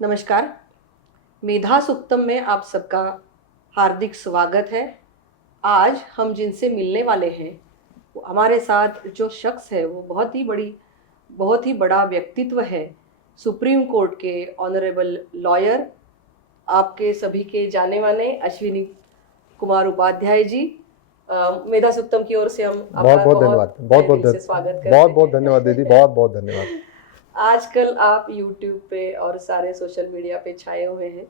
नमस्कार। मेधा सुक्तम में आप सबका हार्दिक स्वागत है। आज हम जिनसे मिलने वाले हैं वो हमारे साथ जो शख्स है वो बहुत ही बड़ा व्यक्तित्व है। सुप्रीम कोर्ट के ऑनरेबल लॉयर, आपके सभी के जाने माने अश्विनी कुमार उपाध्याय जी। मेधा सुक्तम की ओर से हम बहुत बहुत धन्यवाद, स्वागत करते बहुत बहुत हैं। धन्यवाद दीदी, बहुत बहुत धन्यवाद। आजकल आप YouTube पे और सारे सोशल मीडिया पे छाए हुए हैं।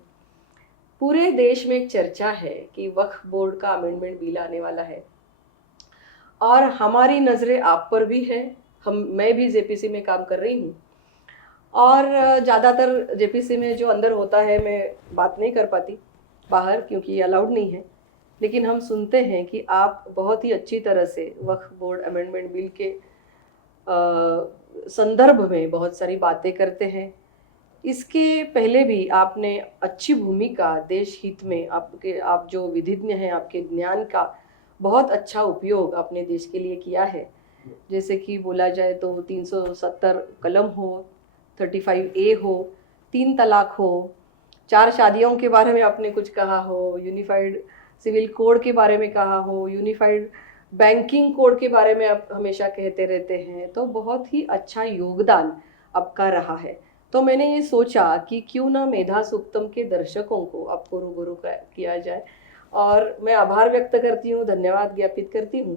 पूरे देश में एक चर्चा है कि वक्फ बोर्ड का अमेंडमेंट बिल आने वाला है और हमारी नज़रें आप पर भी है। मैं भी जेपीसी में काम कर रही हूँ और ज़्यादातर जेपीसी में जो अंदर होता है मैं बात नहीं कर पाती बाहर, क्योंकि ये अलाउड नहीं है। लेकिन हम सुनते हैं कि आप बहुत ही अच्छी तरह से वक्फ बोर्ड अमेंडमेंट बिल के संदर्भ में बहुत सारी बातें करते हैं। इसके पहले भी आपने अच्छी भूमिका देश हित में, आप जो विधिज्ञ हैं, आपके ज्ञान का बहुत अच्छा उपयोग अपने देश के लिए किया है। जैसे कि बोला जाए तो 370 कलम हो, 35A हो, 3 तलाक हो, 4 शादियों के बारे में आपने कुछ कहा हो, यूनिफाइड सिविल कोड के बारे में कहा हो, यूनिफाइड बैंकिंग कोड के बारे में आप हमेशा कहते रहते हैं। तो बहुत ही अच्छा योगदान आपका रहा है। तो मैंने ये सोचा कि क्यों ना मेधा सुक्तम के दर्शकों को आपको रूबरू किया जाए, और मैं आभार व्यक्त करती हूँ, धन्यवाद ज्ञापित करती हूँ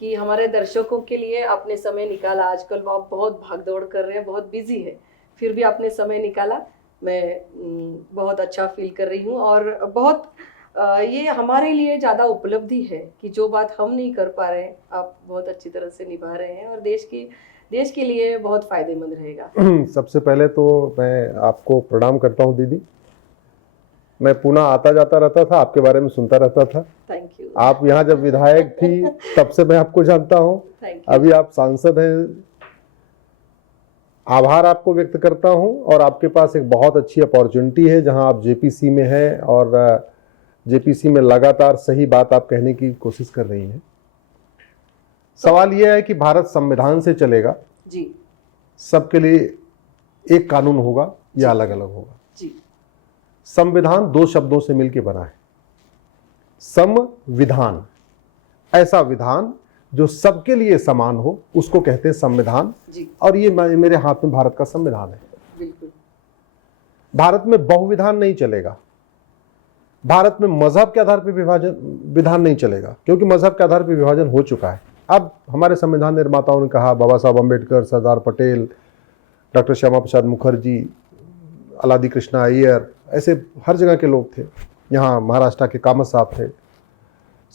कि हमारे दर्शकों के लिए आपने समय निकाला। आजकल वो आप बहुत भागदौड़ कर रहे हैं, बहुत बिजी है, फिर भी आपने समय निकाला। मैं बहुत अच्छा फील कर रही हूँ और बहुत ये हमारे लिए ज़्यादा उपलब्धि है कि जो बात हम नहीं कर पा रहे हैं आप बहुत अच्छी तरह से निभा रहे हैं और देश के लिए बहुत फायदेमंद रहेगा। सबसे पहले तो मैं आपको प्रणाम करता हूं दीदी। मैं पुणे आता जाता रहता था, आपके बारे में सुनता रहता था। Thank you. आप यहाँ जब विधायक थी तब से मैं आपको जानता हूँ, अभी आप सांसद हैं। आभार आपको व्यक्त करता हूँ और आपके पास एक बहुत अच्छी अपॉर्चुनिटी है जहाँ आप जेपीसी में हैं और जेपीसी में लगातार सही बात आप कहने की कोशिश कर रही हैं। सवाल यह है कि भारत संविधान से चलेगा जी, सबके लिए एक कानून होगा या अलग अलग होगा जी। संविधान 2 शब्दों से मिलकर बना है, संविधान। ऐसा विधान जो सबके लिए समान हो उसको कहते हैं संविधान। और ये मेरे हाथ में भारत का संविधान है। बिल्कुल। भारत में बहुविधान नहीं चलेगा, भारत में मजहब के आधार पर विधान नहीं चलेगा, क्योंकि मजहब के आधार पर विभाजन हो चुका है। अब हमारे संविधान निर्माताओं ने कहा, बाबा साहब अम्बेडकर, सरदार पटेल, डॉक्टर श्यामा प्रसाद मुखर्जी, अलादी कृष्णा अय्यर, ऐसे हर जगह के लोग थे। यहाँ महाराष्ट्र के कामत साहब थे।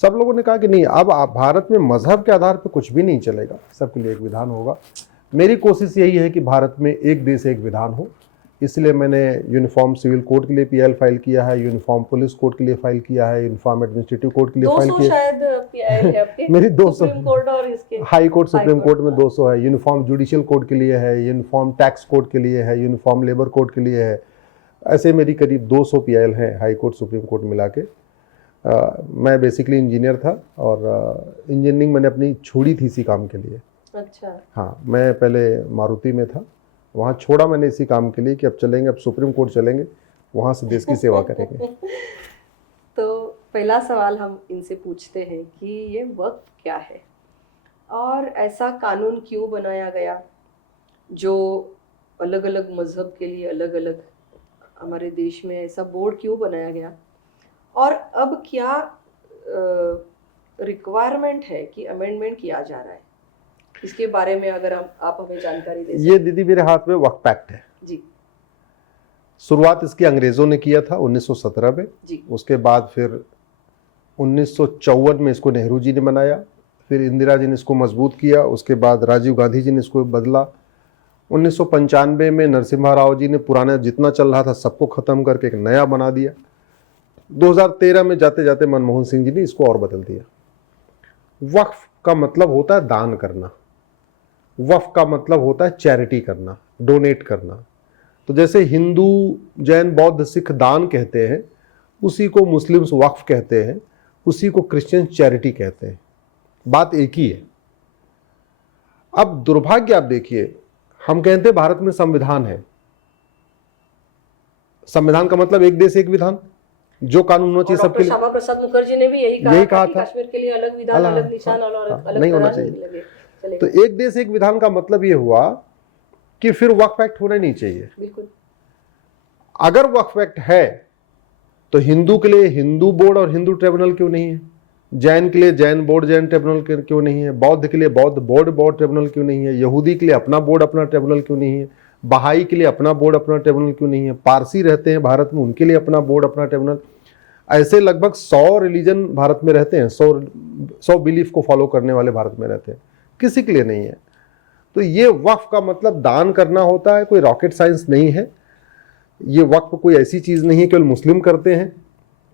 सब लोगों ने कहा कि नहीं, अब भारत में मजहब के आधार पर कुछ भी नहीं चलेगा, सबके लिए एक विधान होगा। मेरी कोशिश यही है कि भारत में एक देश एक विधान हो। इसलिए मैंने यूनिफॉर्म सिविल कोड के लिए पीआई फाइल किया है, यूनिफॉर्म पुलिस कोड के लिए फाइल किया है, यूनिफॉर्म एडमिनिस्ट्रेटिव कोड के लिए फाइल किया है। 200 शायद है आपके। मेरी 200 सुप्रीम कोर्ट और इसके हाई कोर्ट, सुप्रीम कोर्ट में 200 है। यूनिफॉर्म जुडिशियल कोड के लिए है, यूनिफॉर्म टैक्स कोड के लिए है, यूनिफॉर्म लेबर कोड के लिए है। ऐसे मेरी करीब 200 पीआई है, हाई कोर्ट सुप्रीम कोर्ट मिला के। मैं बेसिकली इंजीनियर था और इंजीनियरिंग मैंने अपनी छोड़ी थी इसी काम के लिए। अच्छा। हाँ, मैं पहले मारुति में था, वहाँ छोड़ा मैंने इसी काम के लिए कि अब चलेंगे, अब सुप्रीम कोर्ट चलेंगे, वहाँ से देश की सेवा करेंगे। तो पहला सवाल हम इनसे पूछते हैं कि ये वक्फ क्या है और ऐसा कानून क्यों बनाया गया जो अलग अलग मजहब के लिए अलग अलग, हमारे देश में ऐसा बोर्ड क्यों बनाया गया, और अब क्या रिक्वायरमेंट है कि अमेंडमेंट किया जा रहा है, इसके बारे में अगर आप हमें जानकारी दे। ये दीदी मेरे हाथ में वक्फ एक्ट है जी। शुरुआत इसकी अंग्रेजों ने किया था 1917 में जी। उसके बाद फिर 1954 में इसको नेहरू जी ने बनाया, फिर इंदिरा जी ने इसको मजबूत किया, उसके बाद राजीव गांधी जी ने इसको बदला। 1995 में नरसिम्हा राव जी ने पुराना जितना चल रहा था सबको खत्म करके एक नया बना दिया। 2013 में जाते जाते मनमोहन सिंह जी ने इसको और बदल दिया। वक्फ का मतलब होता है दान करना, वक्फ का मतलब होता है चैरिटी करना, डोनेट करना। तो जैसे हिंदू, जैन, बौद्ध, सिख दान कहते हैं, उसी को मुस्लिम्स वक्फ कहते हैं, उसी को क्रिश्चियन चैरिटी कहते हैं। बात एक ही है। अब दुर्भाग्य आप देखिए, हम कहते हैं भारत में संविधान है, संविधान का मतलब एक देश एक विधान, जो कानून होना चाहिए सबके डॉक्टर लिए। श्यामा प्रसाद मुखर्जी ने भी यही कहा था कि कश्मीर के लिए अलग विधान, अलग निशान और अलग नहीं होना तरह चाहिए। लगे तो चलेगा। एक देश एक विधान का मतलब ये हुआ कि फिर वक्फ एक्ट होना नहीं चाहिए। बिल्कुल। अगर वक्फ एक्ट है तो हिंदू के लिए हिंदू बोर्ड और हिंदू ट्रिब्यूनल क्यों नहीं है, जैन के लिए जैन बोर्ड जैन ट्रिब्यूनल क्यों नहीं है, बौद्ध के लिए बौद्ध बोर्ड बौद्ध ट्रिब्यूनल क्यों नहीं है, यहूदी के लिए अपना बोर्ड अपना ट्रिब्यूनल क्यों नहीं है, बहाई के लिए अपना बोर्ड अपना ट्रिब्यूनल क्यों नहीं है, पारसी रहते हैं भारत में उनके लिए अपना बोर्ड अपना ट्रिब्यूनल। ऐसे लगभग 100 रिलीजन भारत में रहते हैं, 100 बिलीफ को फॉलो करने वाले भारत में रहते हैं, किसी के लिए नहीं है। तो ये वक्फ का मतलब दान करना होता है, कोई रॉकेट साइंस नहीं है। ये वक्फ कोई ऐसी चीज नहीं है केवल मुस्लिम करते हैं।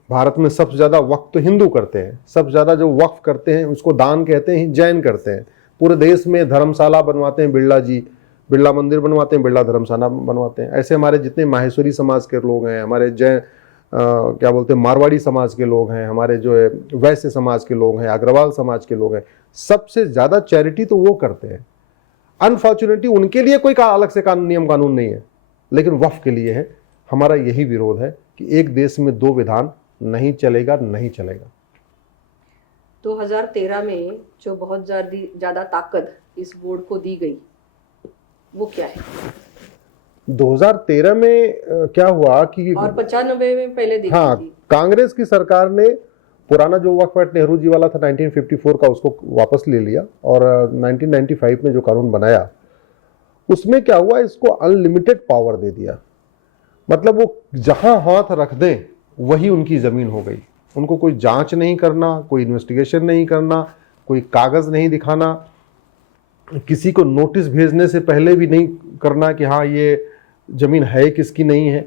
भारत में सबसे ज्यादा वक्फ तो हिंदू करते हैं, सबसे ज्यादा जो वक्फ करते हैं उसको दान कहते हैं, जैन करते हैं। पूरे देश में धर्मशाला बनवाते हैं, बिरला जी बिरला मंदिर बनवाते हैं, बिरला धर्मशाला बनवाते हैं। ऐसे हमारे जितने माहेश्वरी समाज के लोग हैं, हमारे जैन क्या बोलते हैं मारवाड़ी समाज के लोग हैं, हमारे जो है वैश्य समाज के लोग हैं, अग्रवाल समाज के लोग हैं, सबसे ज्यादा चैरिटी तो वो करते हैं। अनफॉर्चुनेटली उनके लिए कोई अलग से नियम कानून नहीं है, लेकिन वक्फ के लिए है। हमारा यही विरोध है कि एक देश में दो विधान नहीं चलेगा, नहीं चलेगा। 2013 में जो बहुत ज्यादा ताकत इस बोर्ड को दी गई वो क्या है? 2013 में क्या हुआ कि और 95 में पहले दी हाँ, गई थी। कांग्रेस की सरकार ने पुराना जो वक्फ एक्ट नेहरू जी वाला था 1954 का, उसको वापस ले लिया और 1995 में जो कानून बनाया उसमें क्या हुआ, इसको अनलिमिटेड पावर दे दिया। मतलब वो जहां हाथ रख दें वही उनकी जमीन हो गई। उनको कोई जांच नहीं करना, कोई इन्वेस्टिगेशन नहीं करना, कोई कागज नहीं दिखाना, किसी को नोटिस भेजने से पहले भी नहीं करना कि हाँ ये जमीन है किसकी नहीं है।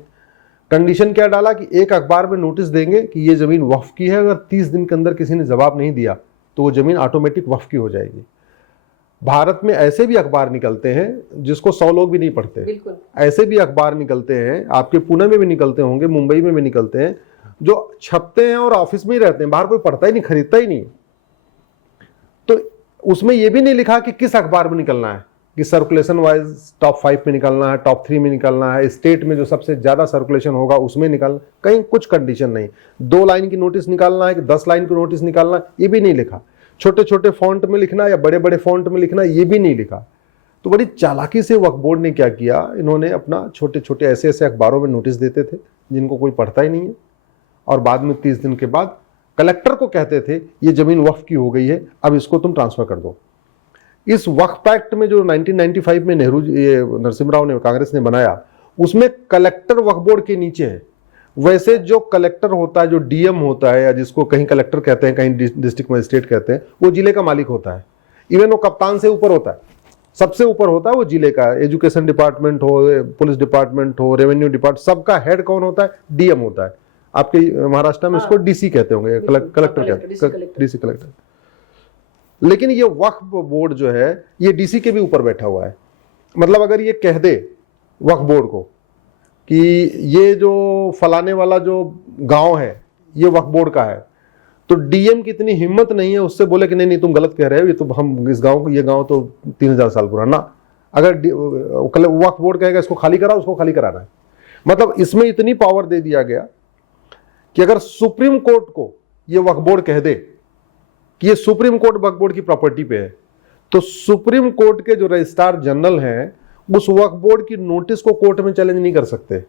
कंडीशन क्या डाला कि एक अखबार में नोटिस देंगे कि ये जमीन वक्फ की है, अगर 30 दिन के अंदर किसी ने जवाब नहीं दिया तो वो जमीन ऑटोमेटिक वक्फ की हो जाएगी। भारत में ऐसे भी अखबार निकलते हैं जिसको 100 लोग भी नहीं पढ़ते। बिल्कुल। ऐसे भी अखबार निकलते हैं, आपके पुणे में भी निकलते होंगे, मुंबई में भी निकलते हैं, जो छपते हैं और ऑफिस में ही रहते हैं, बाहर कोई पढ़ता ही नहीं, खरीदता ही नहीं। तो उसमें यह भी नहीं लिखा कि किस अखबार में निकलना है, कि सर्कुलेशन वाइज टॉप 5 में निकलना है, टॉप 3 में निकलना है, स्टेट में जो सबसे ज्यादा सर्कुलेशन होगा उसमें निकलना, कहीं कुछ कंडीशन नहीं। 2 लाइन की नोटिस निकालना है कि 10 लाइन की नोटिस निकालना, ये भी नहीं लिखा। छोटे छोटे फॉन्ट में लिखना या बड़े बड़े फॉन्ट में लिखना, ये भी नहीं लिखा। तो बड़ी चालाकी से वक्फ बोर्ड ने क्या किया, इन्होंने अपना छोटे छोटे ऐसे ऐसे अखबारों में नोटिस देते थे जिनको कोई पढ़ता ही नहीं है, और बाद में 30 दिन के बाद कलेक्टर को कहते थे ये जमीन वक्फ की हो गई है, अब इसको तुम ट्रांसफर कर दो। इस वक्फ एक्ट में जो 1995 में नरसिम्हा राव ने कांग्रेस ने बनाया, उसमें कलेक्टर वक्फ बोर्ड के नीचे है। वैसे जो कलेक्टर होता है, जो डीएम होता है, या जिसको कहीं कलेक्टर कहते हैं, कहीं डिस्ट्रिक्ट मजिस्ट्रेट कहते हैं, वो जिले का मालिक होता है। इवन वो कप्तान से ऊपर होता है, सबसे ऊपर होता है वो जिले का। एजुकेशन डिपार्टमेंट हो, पुलिस डिपार्टमेंट हो, रेवेन्यू डिपार्टमेंट, सबका हेड कौन होता है? डीएम होता है। आपके महाराष्ट्र में उसको डीसी कहते होंगे, कलेक्टर कहते हैं, डीसी कलेक्टर। लेकिन ये वक्फ बोर्ड जो है ये डीसी के भी ऊपर बैठा हुआ है। मतलब अगर ये कह दे वक्फ बोर्ड को कि ये जो फलाने वाला जो गांव है ये वक्फ बोर्ड का है, तो डीएम की इतनी हिम्मत नहीं है उससे बोले कि नहीं नहीं तुम गलत कह रहे हो, ये तो हम इस गांव को, ये गांव तो 3000 साल पुराना। अगर वक्फ बोर्ड कहेगा इसको खाली कराओ, उसको खाली कराना है। मतलब इसमें इतनी पावर दे दिया गया कि अगर सुप्रीम कोर्ट को ये वक्फ बोर्ड कह दे कि ये सुप्रीम कोर्ट वक्फ बोर्ड की प्रॉपर्टी पे है, तो सुप्रीम कोर्ट के जो रजिस्ट्रार जनरल हैं उस वक्फ बोर्ड की नोटिस को कोर्ट में चैलेंज नहीं कर सकते।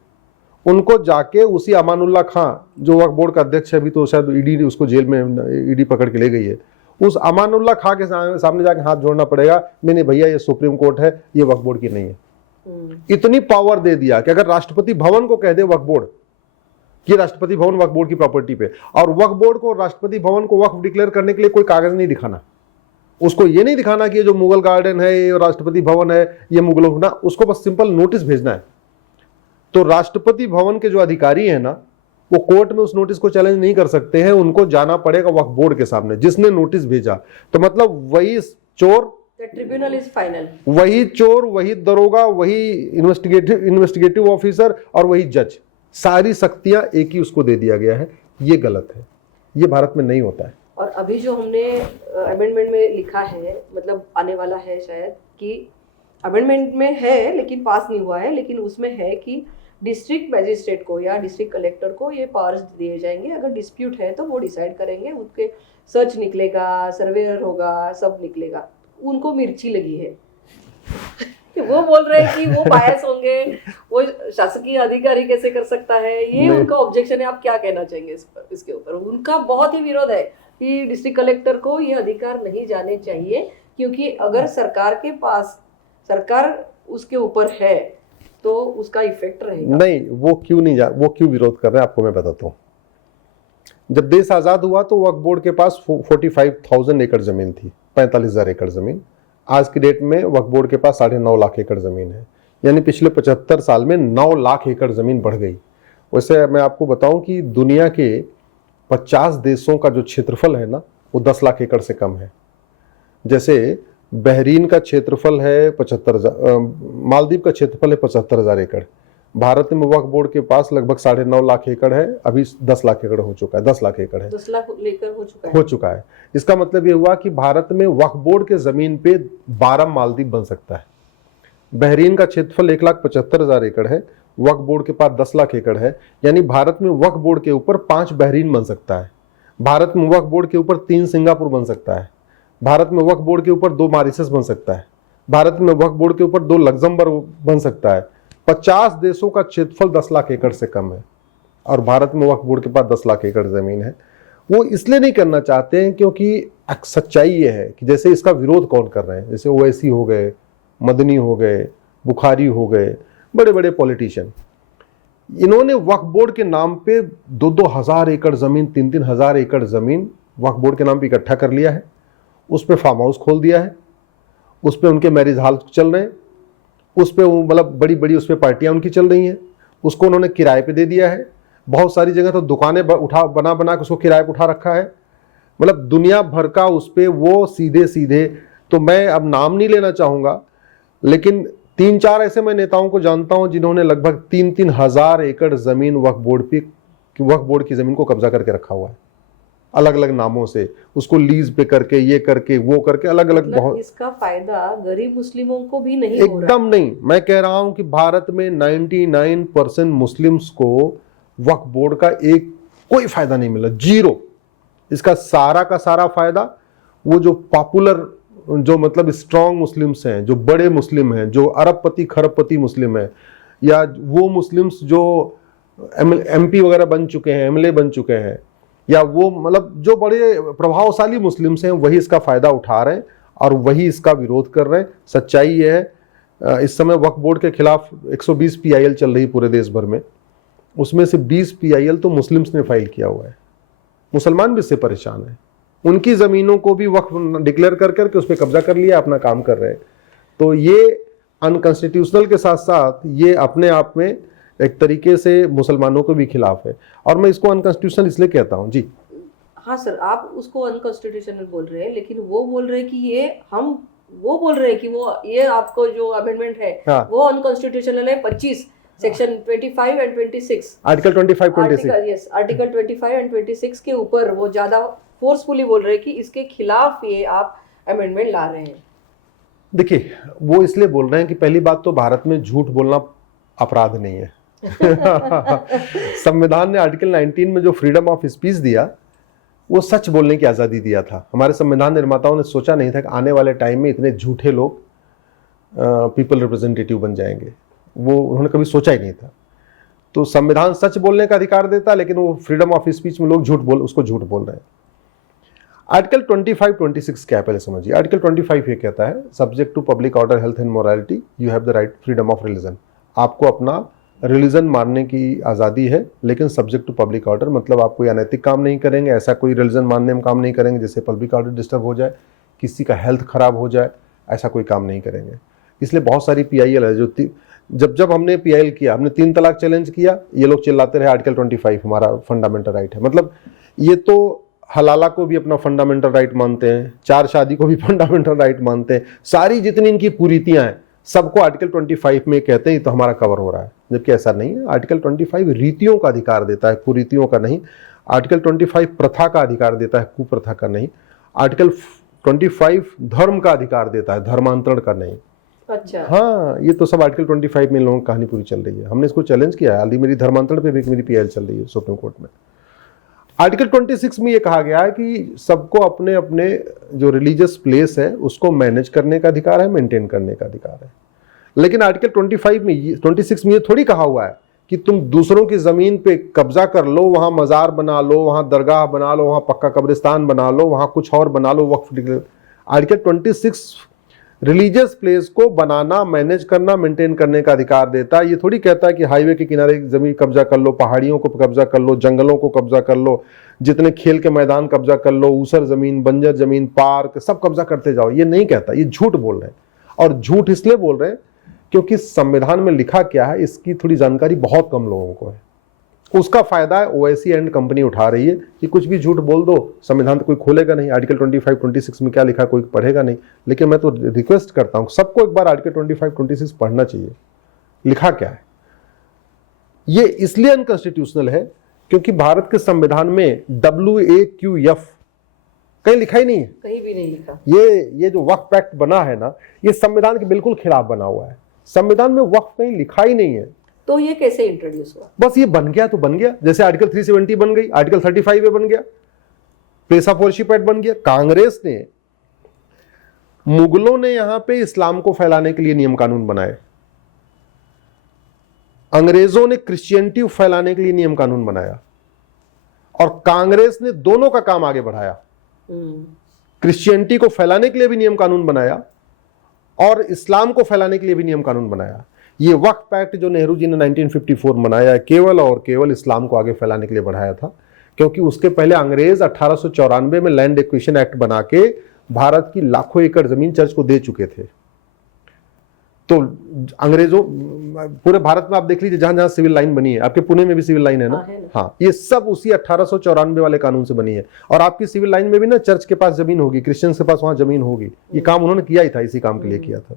उनको जाके उसी अमानुल्लाह खां जो वक्फ बोर्ड का अध्यक्ष है, अभी तो शायद ईडी उसको जेल में ईडी पकड़ के ले गई है, उस अमानुल्लाह खां के सामने जाके हाथ जोड़ना पड़ेगा, नहीं नहीं भैया ये सुप्रीम कोर्ट है, ये वक्फ बोर्ड की नहीं है। इतनी पावर दे दिया कि अगर राष्ट्रपति भवन को कह दे वक्फ बोर्ड कि राष्ट्रपति भवन वक्फ बोर्ड की प्रॉपर्टी पे, और वक्फ बोर्ड को राष्ट्रपति भवन को वक्फ डिक्लेयर करने के लिए कोई कागज नहीं दिखाना, उसको ये नहीं दिखाना कि ये जो मुगल गार्डन है, ये राष्ट्रपति भवन है, ये मुगलों ना, उसको बस सिंपल नोटिस भेजना है। तो राष्ट्रपति भवन के जो अधिकारी हैं ना, वो कोर्ट में उस नोटिस को चैलेंज नहीं कर सकते हैं, उनको जाना पड़ेगा वक्फ बोर्ड के सामने जिसने नोटिस भेजा। तो मतलब वही चोर, ट्रिब्यूनल इज फाइनल, वही चोर, वही दरोगा, वही इन्वेस्टिगेटिव ऑफिसर और वही जज, सारी शक्तियां एक ही उसको दे दिया गया है। ये गलत है, ये भारत में नहीं होता है। और अभी जो हमने अमेंडमेंट में लिखा है, मतलब आने वाला है शायद, कि अमेंडमेंट में है लेकिन पास नहीं हुआ है, लेकिन उसमें है कि डिस्ट्रिक्ट मैजिस्ट्रेट को या डिस्ट्रिक्ट कलेक्टर को ये पावर्स दिए जाएंगे। अगर डिस्प्यूट है तो वो डिसाइड करेंगे, उनके सर्च निकलेगा, सर्वेयर होगा, सब निकलेगा। उनको मिर्ची लगी है वो बोल रहे हैं कि वो बायस होंगे, वो शासकीय अधिकारी कैसे कर सकता है, ये उनका ऑब्जेक्शन है। आप क्या कहना चाहेंगे इसके ऊपर? उनका बहुत ही विरोध है कि डिस्ट्रिक्ट कलेक्टर को ये अधिकार नहीं जाने चाहिए, क्योंकि अगर सरकार के पास, सरकार उसके ऊपर है तो उसका इफेक्ट रहेगा। नहीं, वो क्यों विरोध कर रहे हैं आपको मैं बताता हूँ। जब देश आजाद हुआ तो वक्फ बोर्ड के पास 45,000 एकड़ जमीन थी, 45,000 एकड़ जमीन। आज की डेट में वक्फ बोर्ड के पास 9.5 लाख एकड़ जमीन है, यानी पिछले 75 साल में 9 लाख एकड़ जमीन बढ़ गई। वैसे मैं आपको बताऊं कि दुनिया के 50 देशों का जो क्षेत्रफल है ना, वो 10 लाख एकड़ से कम है। जैसे बहरीन का क्षेत्रफल है 75,000, मालदीव का क्षेत्रफल है 75,000 एकड़। भारत में वक्फ बोर्ड के पास लगभग 9.5 लाख एकड़ है, अभी 10 लाख एकड़ हो चुका है, 10 लाख एकड़ है, 10 लाख लेकर हो चुका है। इसका मतलब ये हुआ कि भारत में वक्फ बोर्ड के जमीन पे 12 मालदीव बन सकता है। बहरीन का क्षेत्रफल 1,75,000 एकड़ है, वक्फ बोर्ड के पास 10 लाख एकड़ है, यानी भारत में वक्फ बोर्ड के ऊपर 5 बहरीन बन सकता है। भारत में वक्फ बोर्ड के ऊपर 3 सिंगापुर बन सकता है। भारत में वक्फ बोर्ड के ऊपर 2 मॉरिशस बन सकता है। भारत में वक्फ बोर्ड के ऊपर 2 लग्जमबर्ग बन सकता है। 50 देशों का क्षेत्रफल 10 लाख एकड़ से कम है और भारत में वक्फ बोर्ड के पास 10 लाख एकड़ जमीन है। वो इसलिए नहीं करना चाहते हैं क्योंकि सच्चाई ये है कि जैसे इसका विरोध कौन कर रहे हैं, जैसे ओवैसी हो गए, मदनी हो गए, बुखारी हो गए, बड़े बड़े पॉलिटिशियन, इन्होंने वक्फ बोर्ड के नाम पे 2-2 हजार एकड़ जमीन, 3-3 हजार एकड़ जमीन वक्फ बोर्ड के नाम पे इकट्ठा कर लिया है। उस पे फार्म हाउस खोल दिया है, उस पे उनके मैरिज हॉल चल रहे हैं, उस पे मतलब बड़ी बड़ी उस पे पार्टियां उनकी चल रही हैं। उसको उन्होंने किराए पे दे दिया है। बहुत सारी जगह तो दुकानें बना के उसको किराए पे उठा रखा है। मतलब दुनिया भर का उस पे वो सीधे सीधे, तो मैं अब नाम नहीं लेना चाहूँगा, लेकिन 3-4 ऐसे मैं नेताओं को जानता हूँ जिन्होंने लगभग 3-3 हजार एकड़ ज़मीन वक्फ बोर्ड की ज़मीन को कब्जा करके रखा हुआ है, अलग अलग नामों से, उसको लीज पे करके, ये करके, वो करके, अलग अलग। मतलब बहुत इसका फायदा गरीब मुस्लिमों को भी नहीं हो रहा। एकदम नहीं। मैं कह रहा हूं कि भारत में 99% मुस्लिम्स को वक्फ बोर्ड का कोई फायदा नहीं मिला, जीरो। इसका सारा का सारा फायदा वो जो पॉपुलर, जो मतलब स्ट्रॉन्ग मुस्लिम्स हैं, जो बड़े मुस्लिम हैं, जो अरबपति खरबपति मुस्लिम हैं, या वो मुस्लिम्स जो MP वगैरह बन चुके हैं, MLA बन चुके हैं, या वो मतलब जो बड़े प्रभावशाली मुस्लिम्स हैं, वही इसका फायदा उठा रहे हैं और वही इसका विरोध कर रहे हैं। सच्चाई ये है, इस समय वक्फ बोर्ड के खिलाफ 120 PIL चल रही पूरे देश भर में। उसमें से 20 PIL तो मुस्लिम्स ने फाइल किया हुआ है। मुसलमान भी इससे परेशान है, उनकी जमीनों को भी वक्फ डिक्लेयर कर करके उस पर कब्जा कर लिया, अपना काम कर रहे हैं। तो ये अनकॉन्स्टिट्यूशनल के साथ साथ ये अपने आप में एक तरीके से मुसलमानों के भी खिलाफ है, और मैं इसको अनकॉन्स्टिट्यूशनल इसलिए कहता हूं जी। हाँ सर, आप उसको अनकॉन्स्टिट्यूशनल बोल रहे हैं, लेकिन वो बोल रहे हैं कि वो बोल रहे हैं कि ये आपको जो अमेंडमेंट है, हाँ, वो अनकॉन्स्टिट्यूशनल है। 25 section 25 and 26, article 25-26, yes, article 25 and 26 के ऊपर वो ज्यादा फोर्सफुली बोल रहे हैं कि इसके खिलाफ ये आप अमेंडमेंट ला रहे हैं। देखिए, वो इसलिए बोल रहे हैं कि पहली बात तो भारत में झूठ बोलना अपराध नहीं है। संविधान ने आर्टिकल 19 में जो फ्रीडम ऑफ स्पीच दिया, वो सच बोलने की आज़ादी दिया था। हमारे संविधान निर्माताओं ने सोचा नहीं था कि आने वाले टाइम में इतने झूठे लोग पीपल रिप्रेजेंटेटिव बन जाएंगे, वो उन्होंने कभी सोचा ही नहीं था। तो संविधान सच बोलने का अधिकार देता, लेकिन वो फ्रीडम ऑफ स्पीच में लोग उसको झूठ बोल रहे हैं। आर्टिकल 25-26 क्या है पहले समझिए। आर्टिकल 25 ये कहता है, subject to public order, health and morality, you have the right freedom of religion. आपको अपना रिलीजन मानने की आज़ादी है, लेकिन सब्जेक्ट टू पब्लिक ऑर्डर, मतलब आप कोई अनैतिक काम नहीं करेंगे, ऐसा कोई रिलीजन मानने में काम नहीं करेंगे जिससे पब्लिक ऑर्डर डिस्टर्ब हो जाए, किसी का हेल्थ खराब हो जाए, ऐसा कोई काम नहीं करेंगे। इसलिए बहुत सारी PIL है जो जब हमने PIL किया, हमने 3 तलाक चैलेंज किया, ये लोग चिल्लाते रहे आर्टिकल 25 हमारा फंडामेंटल राइट है। मतलब ये तो हलाला को भी अपना फंडामेंटल राइट मानते हैं, 4 शादी को भी फंडामेंटल राइट मानते हैं, सारी जितनी इनकी कुरीतियां हैं सबको आर्टिकल 25 में कहते हैं तो हमारा कवर हो रहा है, जबकि ऐसा नहीं है। आर्टिकल 25 रीतियों का अधिकार देता है, कुरीतियों का नहीं। आर्टिकल 25 प्रथा का अधिकार देता है, कुप्रथा का नहीं। आर्टिकल 25 धर्म का अधिकार देता है, धर्मांतरण का नहीं। अच्छा। हाँ, ये तो सब आर्टिकल 25 में इन लोगों की कहानी पूरी चल रही है। हमने इसको चैलेंज किया है, हाल ही मेरी धर्मांतरण पे भी मेरी पीएल चल रही है सुप्रीम कोर्ट में। आर्टिकल 26 में ये कहा गया है कि सबको अपने अपने जो रिलीजियस प्लेस है उसको मैनेज करने का अधिकार है, मेंटेन करने का अधिकार है। लेकिन आर्टिकल 26 में ये थोड़ी कहा हुआ है कि तुम दूसरों की जमीन पे कब्जा कर लो, वहां मजार बना लो, वहां दरगाह बना लो, वहां पक्का कब्रिस्तान बना लो, वहां कुछ और बना लो, वक्फ। आर्टिकल 26 रिलीजियस प्लेस को बनाना, मैनेज करना, मेंटेन करने का अधिकार देता है। ये थोड़ी कहता है कि हाईवे के किनारे जमीन कब्जा कर लो, पहाड़ियों को कब्जा कर लो, जंगलों को कब्जा कर लो, जितने खेल के मैदान कब्जा कर लो, ऊसर जमीन, बंजर जमीन, पार्क सब कब्जा करते जाओ। ये नहीं कहता, ये झूठ बोल रहे हैं। और झूठ इसलिए बोल रहे हैं क्योंकि संविधान में लिखा क्या है इसकी थोड़ी जानकारी बहुत कम लोगों को है। उसका फायदा है ओवैसी एंड कंपनी उठा रही है कि कुछ भी झूठ बोल दो, संविधान तो कोई खोलेगा नहीं, आर्टिकल 25-26 में क्या लिखा कोई पढ़ेगा नहीं। लेकिन मैं तो रिक्वेस्ट करता हूं सबको एक बार आर्टिकल 25-26 पढ़ना चाहिए, लिखा क्या है। ये इसलिए अनकॉन्स्टिट्यूशनल है क्योंकि भारत के संविधान में WAQF कहीं लिखा ही नहीं है, कहीं भी नहीं लिखा। ये जो वक्फ एक्ट बना है ना, ये संविधान के बिल्कुल खिलाफ बना हुआ है। संविधान में वक्फ कहीं लिखा ही नहीं है। तो ये कैसे इंट्रोड्यूस हुआ? बस ये बन गया तो बन गया, जैसे आर्टिकल 370 बन गई, आर्टिकल 35 बन गया, प्लेस ऑफ वर्शिप एक्ट बन गया। कांग्रेस ने, मुगलों ने यहां पे इस्लाम को फैलाने के लिए नियम कानून बनाए, अंग्रेजों ने क्रिश्चियनिटी फैलाने के लिए नियम कानून बनाया, और कांग्रेस ने दोनों का काम आगे बढ़ाया। क्रिश्चियनिटी को फैलाने के लिए भी नियम कानून बनाया और इस्लाम को फैलाने के लिए भी नियम कानून बनाया। ये वक्फ एक्ट जो नेहरू जी ने 1954 बनाया है, केवल और केवल इस्लाम को आगे फैलाने के लिए बढ़ाया था, क्योंकि उसके पहले अंग्रेज 1894 में लैंड एक्विजिशन एक्ट बना के भारत की लाखों एकड़ जमीन चर्च को दे चुके थे। तो अंग्रेजों, पूरे भारत में आप देख लीजिए जहां जहां सिविल लाइन बनी है, आपके पुणे में भी सिविल लाइन है ना, हाँ, ये सब उसी 1894 वाले कानून से बनी है। और आपकी सिविल लाइन में भी ना चर्च के पास जमीन होगी, क्रिश्चियन के पास वहां जमीन होगी। ये काम उन्होंने किया ही था, इसी काम के लिए किया था।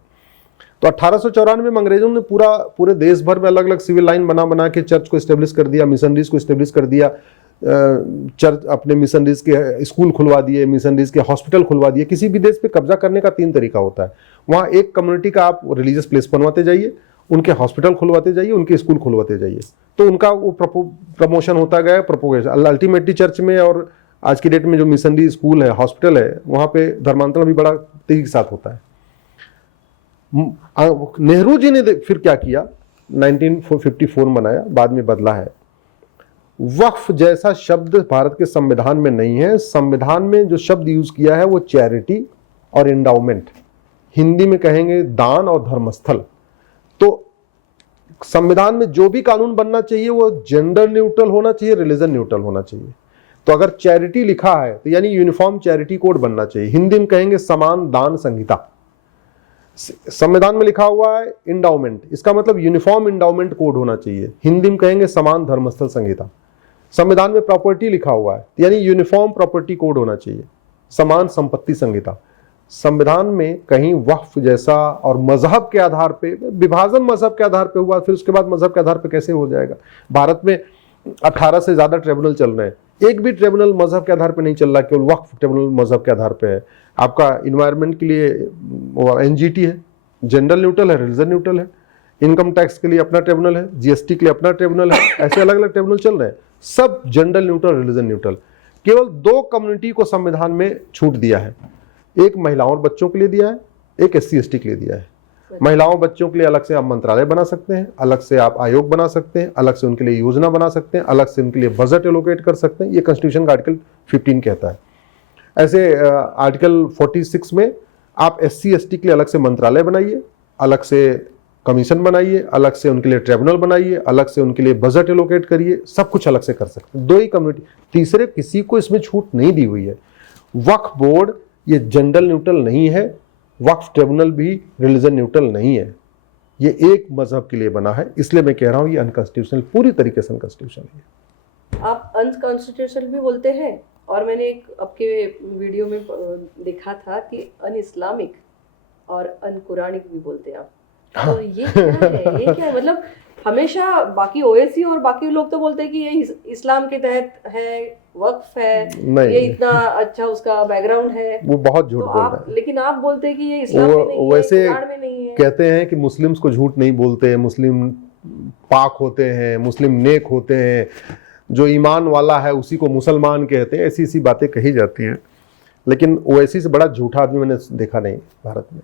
तो 1894 में अंग्रेजों ने पूरे देश भर में अलग अलग सिविल लाइन बना बना के चर्च को एस्टेब्लिश कर दिया, मिशनरीज को एस्टेब्लिश कर दिया, चर्च अपने मिशनरीज के स्कूल खुलवा दिए, मिशनरीज के हॉस्पिटल खुलवा दिए। किसी भी देश पे कब्जा करने का 3 तरीका होता है। वहां एक कम्युनिटी का आप रिलीजियस प्लेस बनवाते जाइए, उनके हॉस्पिटल खुलवाते जाइए, उनके स्कूल खुलवाते जाइए, तो उनका वो प्रमोशन होता गया, प्रोपोगेशन। अल्टीमेटली चर्च में और आज की डेट में जो मिशनरी स्कूल है, हॉस्पिटल है, वहां पे धर्मांतरण भी बड़ा तेजी के साथ होता है। नेहरू जी ने फिर क्या किया, 1954 बनाया, बाद में बदला है। वक्फ जैसा शब्द भारत के संविधान में नहीं है। संविधान में जो शब्द यूज किया है वो चैरिटी और एंडाउमेंट, हिंदी में कहेंगे दान और धर्मस्थल। तो संविधान में जो भी कानून बनना चाहिए वो जेंडर न्यूट्रल होना चाहिए, रिलीजन न्यूट्रल होना चाहिए। तो अगर चैरिटी लिखा है तो यानी यूनिफॉर्म चैरिटी कोड बनना चाहिए। हिंदी में कहेंगे समान दान संहिता। संविधान में लिखा हुआ है इंडाउमेंट, इसका मतलब यूनिफॉर्म इंडाउमेंट कोड होना चाहिए। हिंदी में कहेंगे समान धर्मस्थल संहिता। संविधान में प्रॉपर्टी लिखा हुआ है यानी यूनिफॉर्म प्रॉपर्टी कोड होना चाहिए, समान संपत्ति संहिता। संविधान में कहीं वक्फ जैसा और मजहब के आधार पे, विभाजन मजहब के आधार पे हुआ, फिर उसके बाद मजहब के आधार पे कैसे हो जाएगा। भारत में 18 से ज्यादा ट्रिब्यूनल चल रहे हैं, एक भी ट्रिब्यूनल मजहब के आधार पे नहीं चल रहा, केवल वक्फ ट्रिब्यूनल मजहब के आधार पे है। आपका इन्वायरमेंट के लिए NGT है, जेंडर न्यूट्रल है, रिलीजन न्यूट्रल है। इनकम टैक्स के लिए अपना ट्रिब्यूनल है, GST के लिए अपना ट्रिब्यूनल है। ऐसे अलग अलग ट्रिब्यूनल चल रहे हैं, सब जेंडर न्यूट्रल, रिलीजन न्यूट्रल। केवल 2 कम्युनिटी को संविधान में छूट दिया है, एक महिलाओं और बच्चों के लिए दिया है, एक SC/ST के लिए दिया है। महिलाओं बच्चों के लिए अलग से आप मंत्रालय बना सकते हैं, अलग से आप आयोग बना सकते हैं, अलग से उनके लिए योजना बना सकते हैं, अलग से उनके लिए बजट एलोकेट कर सकते हैं। ये कॉन्स्टिट्यूशन का आर्टिकल 15 कहता है। ऐसे आर्टिकल 46 में आप SC/ST के लिए अलग से मंत्रालय बनाइए, अलग से कमीशन बनाइए, अलग से उनके लिए ट्रिब्यूनल बनाइए, अलग से उनके लिए बजट एलोकेट करिए, सब कुछ अलग से कर सकते हैं। 2 ही कम्युनिटी, तीसरे किसी को इसमें छूट नहीं दी हुई है। वक्फ बोर्ड ये जेंडर न्यूट्रल नहीं है, वक्फ ट्रिब्यूनल भी रिलीजन न्यूट्रल नहीं है। ये एक मजहब के लिए बना है, इसलिए मैं कह रहा हूं ये अनकॉन्स्टिट्यूशनल, पूरी तरीके से अनकॉन्स्टिट्यूशनल है। आप अनकॉन्स्टिट्यूशनल भी बोलते हैं, और मैंने एक आपके वीडियो में देखा था कि अन इस्लामिक और अन कुरानिक भी बोलते हैं आप। तो ये क्या है, ये क्या है? मतलब हमेशा बाकी ओवैसी और बाकी लोग तो बोलते हैं कि ये इस्लाम के तहत है, वक्फ है, नहीं। ये इतना अच्छा उसका बैकग्राउंड है, वो बहुत झूठ तो बोल आप, रहे हैं। लेकिन आप बोलते हैं कि ये इस्लाम में नहीं है, वैसे कुरान में नहीं है। कहते हैं कि मुस्लिम्स को झूठ नहीं बोलते, मुस्लिम पाक होते हैं, मुस्लिम नेक होते हैं, जो ईमान वाला है उसी को मुसलमान कहते हैं, ऐसी ऐसी बातें कही जाती हैं। लेकिन ओवैसी से बड़ा झूठा आदमी मैंने देखा नहीं भारत में।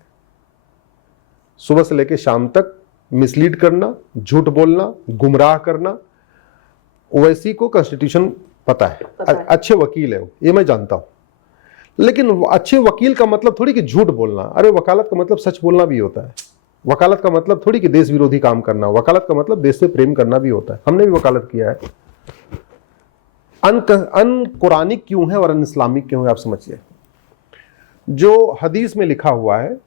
सुबह से लेकर शाम तक मिसलीड करना, झूठ बोलना, गुमराह करना। ओवैसी को कॉन्स्टिट्यूशन पता है, अच्छे वकील है वो, ये मैं जानता हूं। लेकिन अच्छे वकील का मतलब थोड़ी कि झूठ बोलना। अरे वकालत का मतलब सच बोलना भी होता है। वकालत का मतलब थोड़ी कि देश विरोधी काम करना। वकालत का मतलब देश से प्रेम करना भी होता है। हमने भी वकालत किया है। अन कुरानिक क्यों है और अन इस्लामिक क्यों है, आप समझिए। जो हदीस में लिखा हुआ है,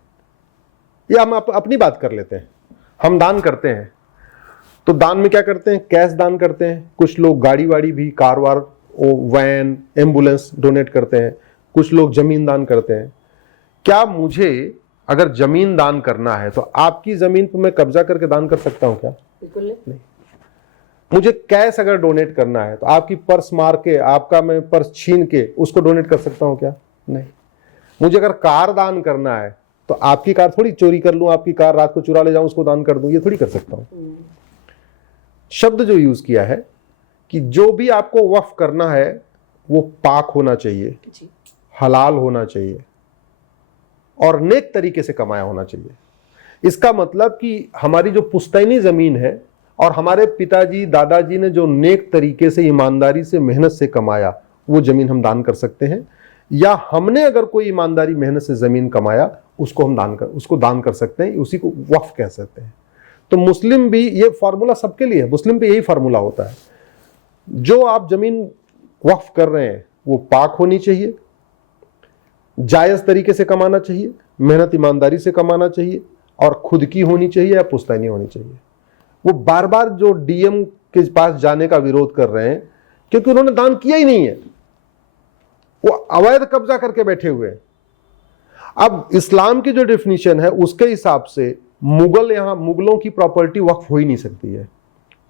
या हम अपनी बात कर लेते हैं। हम दान करते हैं तो दान में क्या करते हैं? कैश दान करते हैं। कुछ लोग गाड़ी वाड़ी भी, कार वार, वैन, एम्बुलेंस डोनेट करते हैं। कुछ लोग जमीन दान करते हैं। क्या मुझे अगर जमीन दान करना है तो आपकी जमीन पर मैं कब्जा करके दान कर सकता हूं क्या? बिल्कुल नहीं। मुझे कैश अगर डोनेट करना है तो आपकी पर्स मार के, आपका मैं पर्स छीन के उसको डोनेट कर सकता हूं क्या? नहीं। मुझे अगर कार दान करना है तो आपकी कार थोड़ी चोरी कर लूं, आपकी कार रात को चुरा ले जाऊं, उसको दान कर दूं, ये थोड़ी कर सकता हूं। शब्द जो यूज किया है कि जो भी आपको वक्फ करना है वो पाक होना चाहिए, हलाल होना चाहिए और नेक तरीके से कमाया होना चाहिए। इसका मतलब कि हमारी जो पुश्तैनी जमीन है और हमारे पिताजी दादाजी ने जो नेक तरीके से, ईमानदारी से, मेहनत से कमाया, वो जमीन हम दान कर सकते हैं। या हमने अगर कोई ईमानदारी मेहनत से जमीन कमाया, उसको हम दान कर सकते हैं, उसी को वक्फ कह सकते हैं। तो मुस्लिम भी, ये फार्मूला सबके लिए है, मुस्लिम पे यही फार्मूला होता है। जो आप जमीन वक्फ कर रहे हैं वो पाक होनी चाहिए, जायज तरीके से कमाना चाहिए, मेहनत ईमानदारी से कमाना चाहिए और खुद की होनी चाहिए या पुश्तैनी होनी चाहिए। वो बार बार जो डीएम के पास जाने का विरोध कर रहे हैं क्योंकि उन्होंने दान किया ही नहीं है, वो अवैध कब्जा करके बैठे हुए हैं। अब इस्लाम की जो डेफिनेशन है उसके हिसाब से मुगलों की प्रॉपर्टी वक्फ हो ही नहीं सकती है।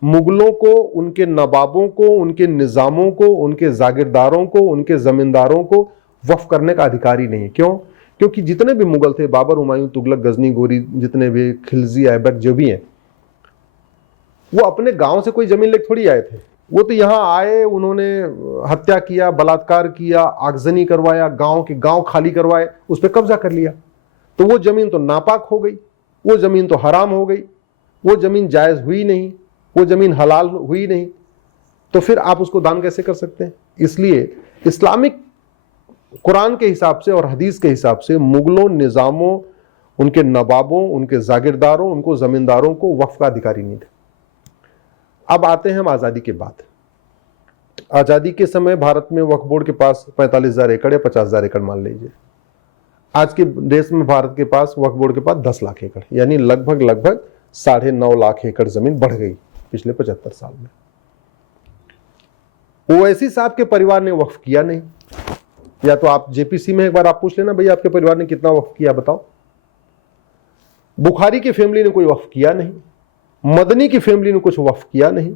मुगलों को, उनके नवाबों को, उनके निजामों को, उनके जागीरदारों को, उनके जमींदारों को वक्फ करने का अधिकार ही नहीं है। क्यों? क्योंकि जितने भी मुगल थे, बाबर, हुमायूं, तुगलक, गजनी, गोरी, जितने भी, खिलजी, ऐबक जो भी हैं, वो अपने गांव से कोई जमीन लेके थोड़ी आए थे। वो तो यहां आए, उन्होंने हत्या किया, बलात्कार किया, आगजनी करवाया, गांव के गांव खाली करवाए, उस पर कब्जा कर लिया। तो वो जमीन तो नापाक हो गई, वो जमीन तो हराम हो गई, वो जमीन जायज हुई नहीं, वो जमीन हलाल हुई नहीं। तो फिर आप उसको दान कैसे कर सकते हैं? इसलिए इस्लामिक कुरान के हिसाब से और हदीस के हिसाब से मुगलों, निजामों, उनके नवाबों, उनके जागीरदारों, उनको जमींदारों को वक्फ का अधिकार ही नहीं था। अब आते हैं हम आज़ादी के बाद। आज़ादी के समय भारत में वक्फ बोर्ड के पास 45,000 एकड़ या 50,000 एकड़ मान लीजिए। आज के देश में भारत के पास, वक्फ बोर्ड के पास 10 लाख एकड़, यानी लगभग 9.5 लाख एकड़ जमीन बढ़ गई पिछले 75 साल में। ओवैसी साहब के परिवार ने वक्फ किया नहीं। या तो आप जेपीसी में एक बार आप पूछ लेना, भैया आपके परिवार ने कितना वक्फ किया बताओ। बुखारी की फैमिली ने कोई वक्फ किया नहीं, मदनी की फैमिली ने कुछ वक्फ किया नहीं,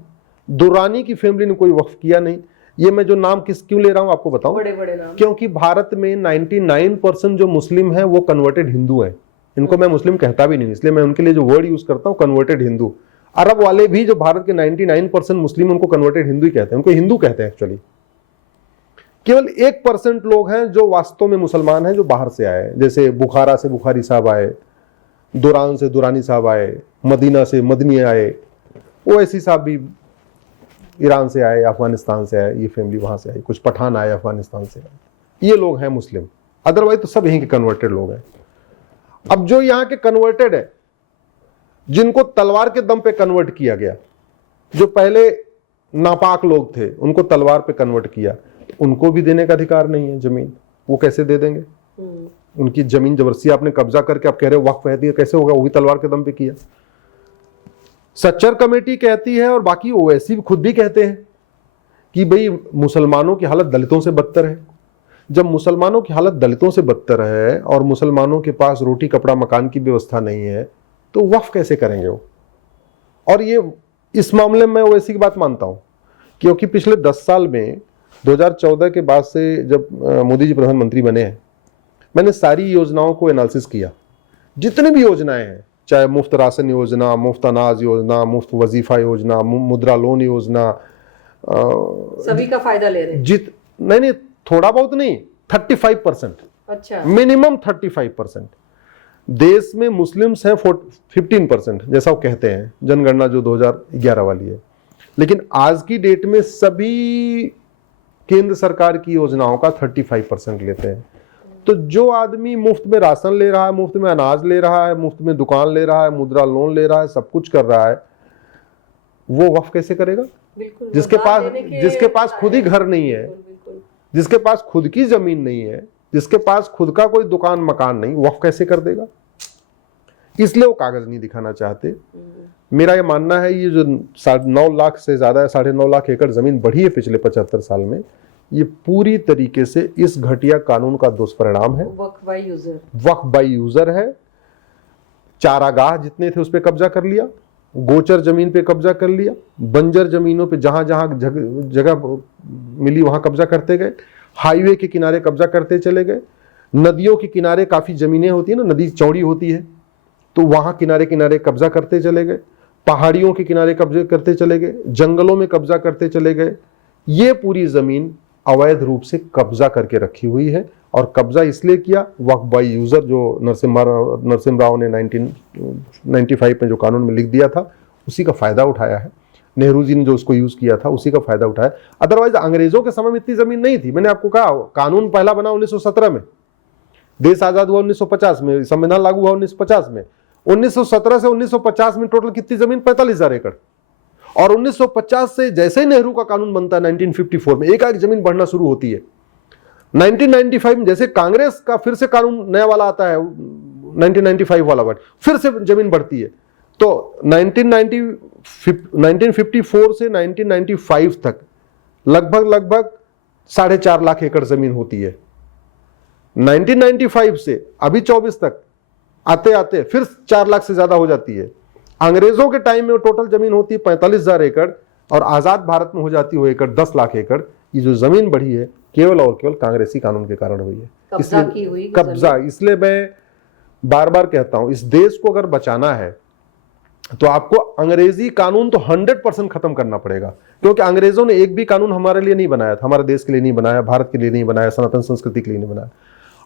दुरानी की फैमिली ने कोई वक्फ किया नहीं। ये मैं जो नाम क्यों ले रहा हूं आपको बताऊं, बड़े बड़े नाम। क्योंकि भारत में 99% जो मुस्लिम है वो कन्वर्टेड हिंदू है। इनको मैं मुस्लिम कहता भी नहीं, इसलिए मैं उनके लिए जो वर्ड यूज करता हूं कन्वर्टेड हिंदू। अरब वाले भी जो भारत के 99% मुस्लिम, उनको कन्वर्टेड हिंदू ही कहते हैं, उनको हिंदू कहते हैं एक्चुअली। केवल 1% लोग हैं जो वास्तव में मुसलमान हैं, जो बाहर से आए, जैसे बुखारा से बुखारी साहब आए, दुरान से दुरानी साहब आए, मदीना से मदनी आए, ओवैसी साहब भी ईरान से आए, अफगानिस्तान से आए, ये फैमिली वहां से आई, कुछ पठान आए अफगानिस्तान से आए, ये लोग हैं मुस्लिम। अदरवाइज तो सब यहीं के कन्वर्टेड लोग हैं। अब जो यहाँ के कन्वर्टेड है, जिनको तलवार के दम पे कन्वर्ट किया गया, जो पहले नापाक लोग थे उनको तलवार पे कन्वर्ट किया, उनको भी देने का अधिकार नहीं है जमीन। वो कैसे दे देंगे? उनकी जमीन जबरदस्ती आपने कब्जा करके आप कह रहे हो वक्फ है, कैसे होगा? वो भी तलवार के दम पे किया। सच्चर कमेटी कहती है और बाकी ओवैसी खुद भी कहते हैं कि भाई मुसलमानों की हालत दलितों से बदतर है। जब मुसलमानों की हालत दलितों से बदतर है और मुसलमानों के पास रोटी कपड़ा मकान की व्यवस्था नहीं है, तो वक्फ कैसे करेंगे वो? और ये इस मामले में ओवैसी की बात मानता हूं, क्योंकि पिछले 10 साल में 2014 के बाद से जब मोदी जी प्रधानमंत्री बने हैं, मैंने सारी योजनाओं को एनालिसिस किया। जितनी भी योजनाएं हैं, चाहे मुफ्त राशन योजना, मुफ्त अनाज योजना, मुफ्त वजीफा योजना, मुद्रा लोन योजना, सभी का फायदा ले रहे हैं। नहीं, थोड़ा बहुत नहीं, 35%। अच्छा, मिनिमम 35%। देश में मुस्लिम्स हैं 15%, जैसा वो कहते हैं, जनगणना जो 2011 वाली है। लेकिन आज की डेट में सभी केंद्र सरकार की योजनाओं का 35% लेते हैं। तो जो आदमी मुफ्त में राशन ले रहा है, मुफ्त में अनाज ले रहा है, मुफ्त में दुकान ले रहा है, मुद्रा लोन ले रहा है, सब कुछ कर रहा है, वो वक्फ कैसे करेगा? बिल्कुल। जिसके पास खुद ही घर नहीं है, जिसके पास खुद की जमीन नहीं है, जिसके पास खुद का कोई दुकान मकान नहीं, वक्फ कैसे कर देगा? इसलिए वो कागज नहीं दिखाना चाहते। मेरा ये मानना है, ये जो 9.5 लाख से ज्यादा है, 9.5 लाख एकड़ जमीन बढ़ी है पिछले 75 साल में, ये पूरी तरीके से इस घटिया कानून का दुष्परिणाम है। वक्फ बाय यूजर है। चारागाह जितने थे उस पर कब्जा कर लिया, गोचर जमीन पे कब्जा कर लिया, बंजर जमीनों पे जहां जहां जगह मिली वहां कब्जा करते गए, हाईवे के किनारे कब्जा करते चले गए, नदियों के किनारे काफी जमीनें होती है ना, नदी चौड़ी होती है, तो वहां किनारे किनारे कब्जा करते चले गए, पहाड़ियों के किनारे कब्जे करते चले गए, जंगलों में कब्जा करते चले गए। ये पूरी जमीन अवैध रूप से कब्जा करके रखी हुई है। और कब्जा इसलिए किया, वक्फ बाय यूजर जो नरसिम्हा राव ने 1995 में जो कानून में लिख दिया था, उसी का फायदा उठाया है। नेहरू जी ने जो उसको यूज किया था, उसी का फायदा उठाया। अदरवाइज अंग्रेजों के समय में इतनी जमीन नहीं थी। मैंने आपको कहा, कानून पहला बना 1917 में, देश आजाद हुआ 1950 में, संविधान लागू हुआ 1950 में। 1917 से 1950 में टोटल कितनी जमीन? 45,000 एकड़। और 1950 से जैसे ही नेहरू का कानून बनता है 1954 में, एक जमीन बढ़ना शुरू होती है। 1995 में जैसे कांग्रेस का फिर से कानून नया वाला आता है, 1995 वाला वर्ड, फिर से जमीन बढ़ती है। तो 1954 से 1995 तक लगभग 4.5 लाख एकड़ जमीन होती है। 1995 से अभी 24 तक आते आते फिर 4 लाख से ज्यादा हो जाती है। अंग्रेजों के टाइम में टोटल जमीन होती है 45,000 एकड़, और आजाद भारत में हो जाती है एकड़ 10 लाख एकड़। ये जो जमीन बढ़ी है केवल और केवल कांग्रेसी कानून के कारण हुई है, कब्जा। इसलिए मैं बार बार कहता हूं, इस देश को अगर बचाना है तो आपको अंग्रेजी कानून तो 100% खत्म करना पड़ेगा, क्योंकि अंग्रेजों ने एक भी कानून हमारे लिए नहीं बनाया था, हमारे देश के लिए नहीं बनाया, भारत के लिए नहीं बनाया, सनातन संस्कृति के लिए नहीं बनाया।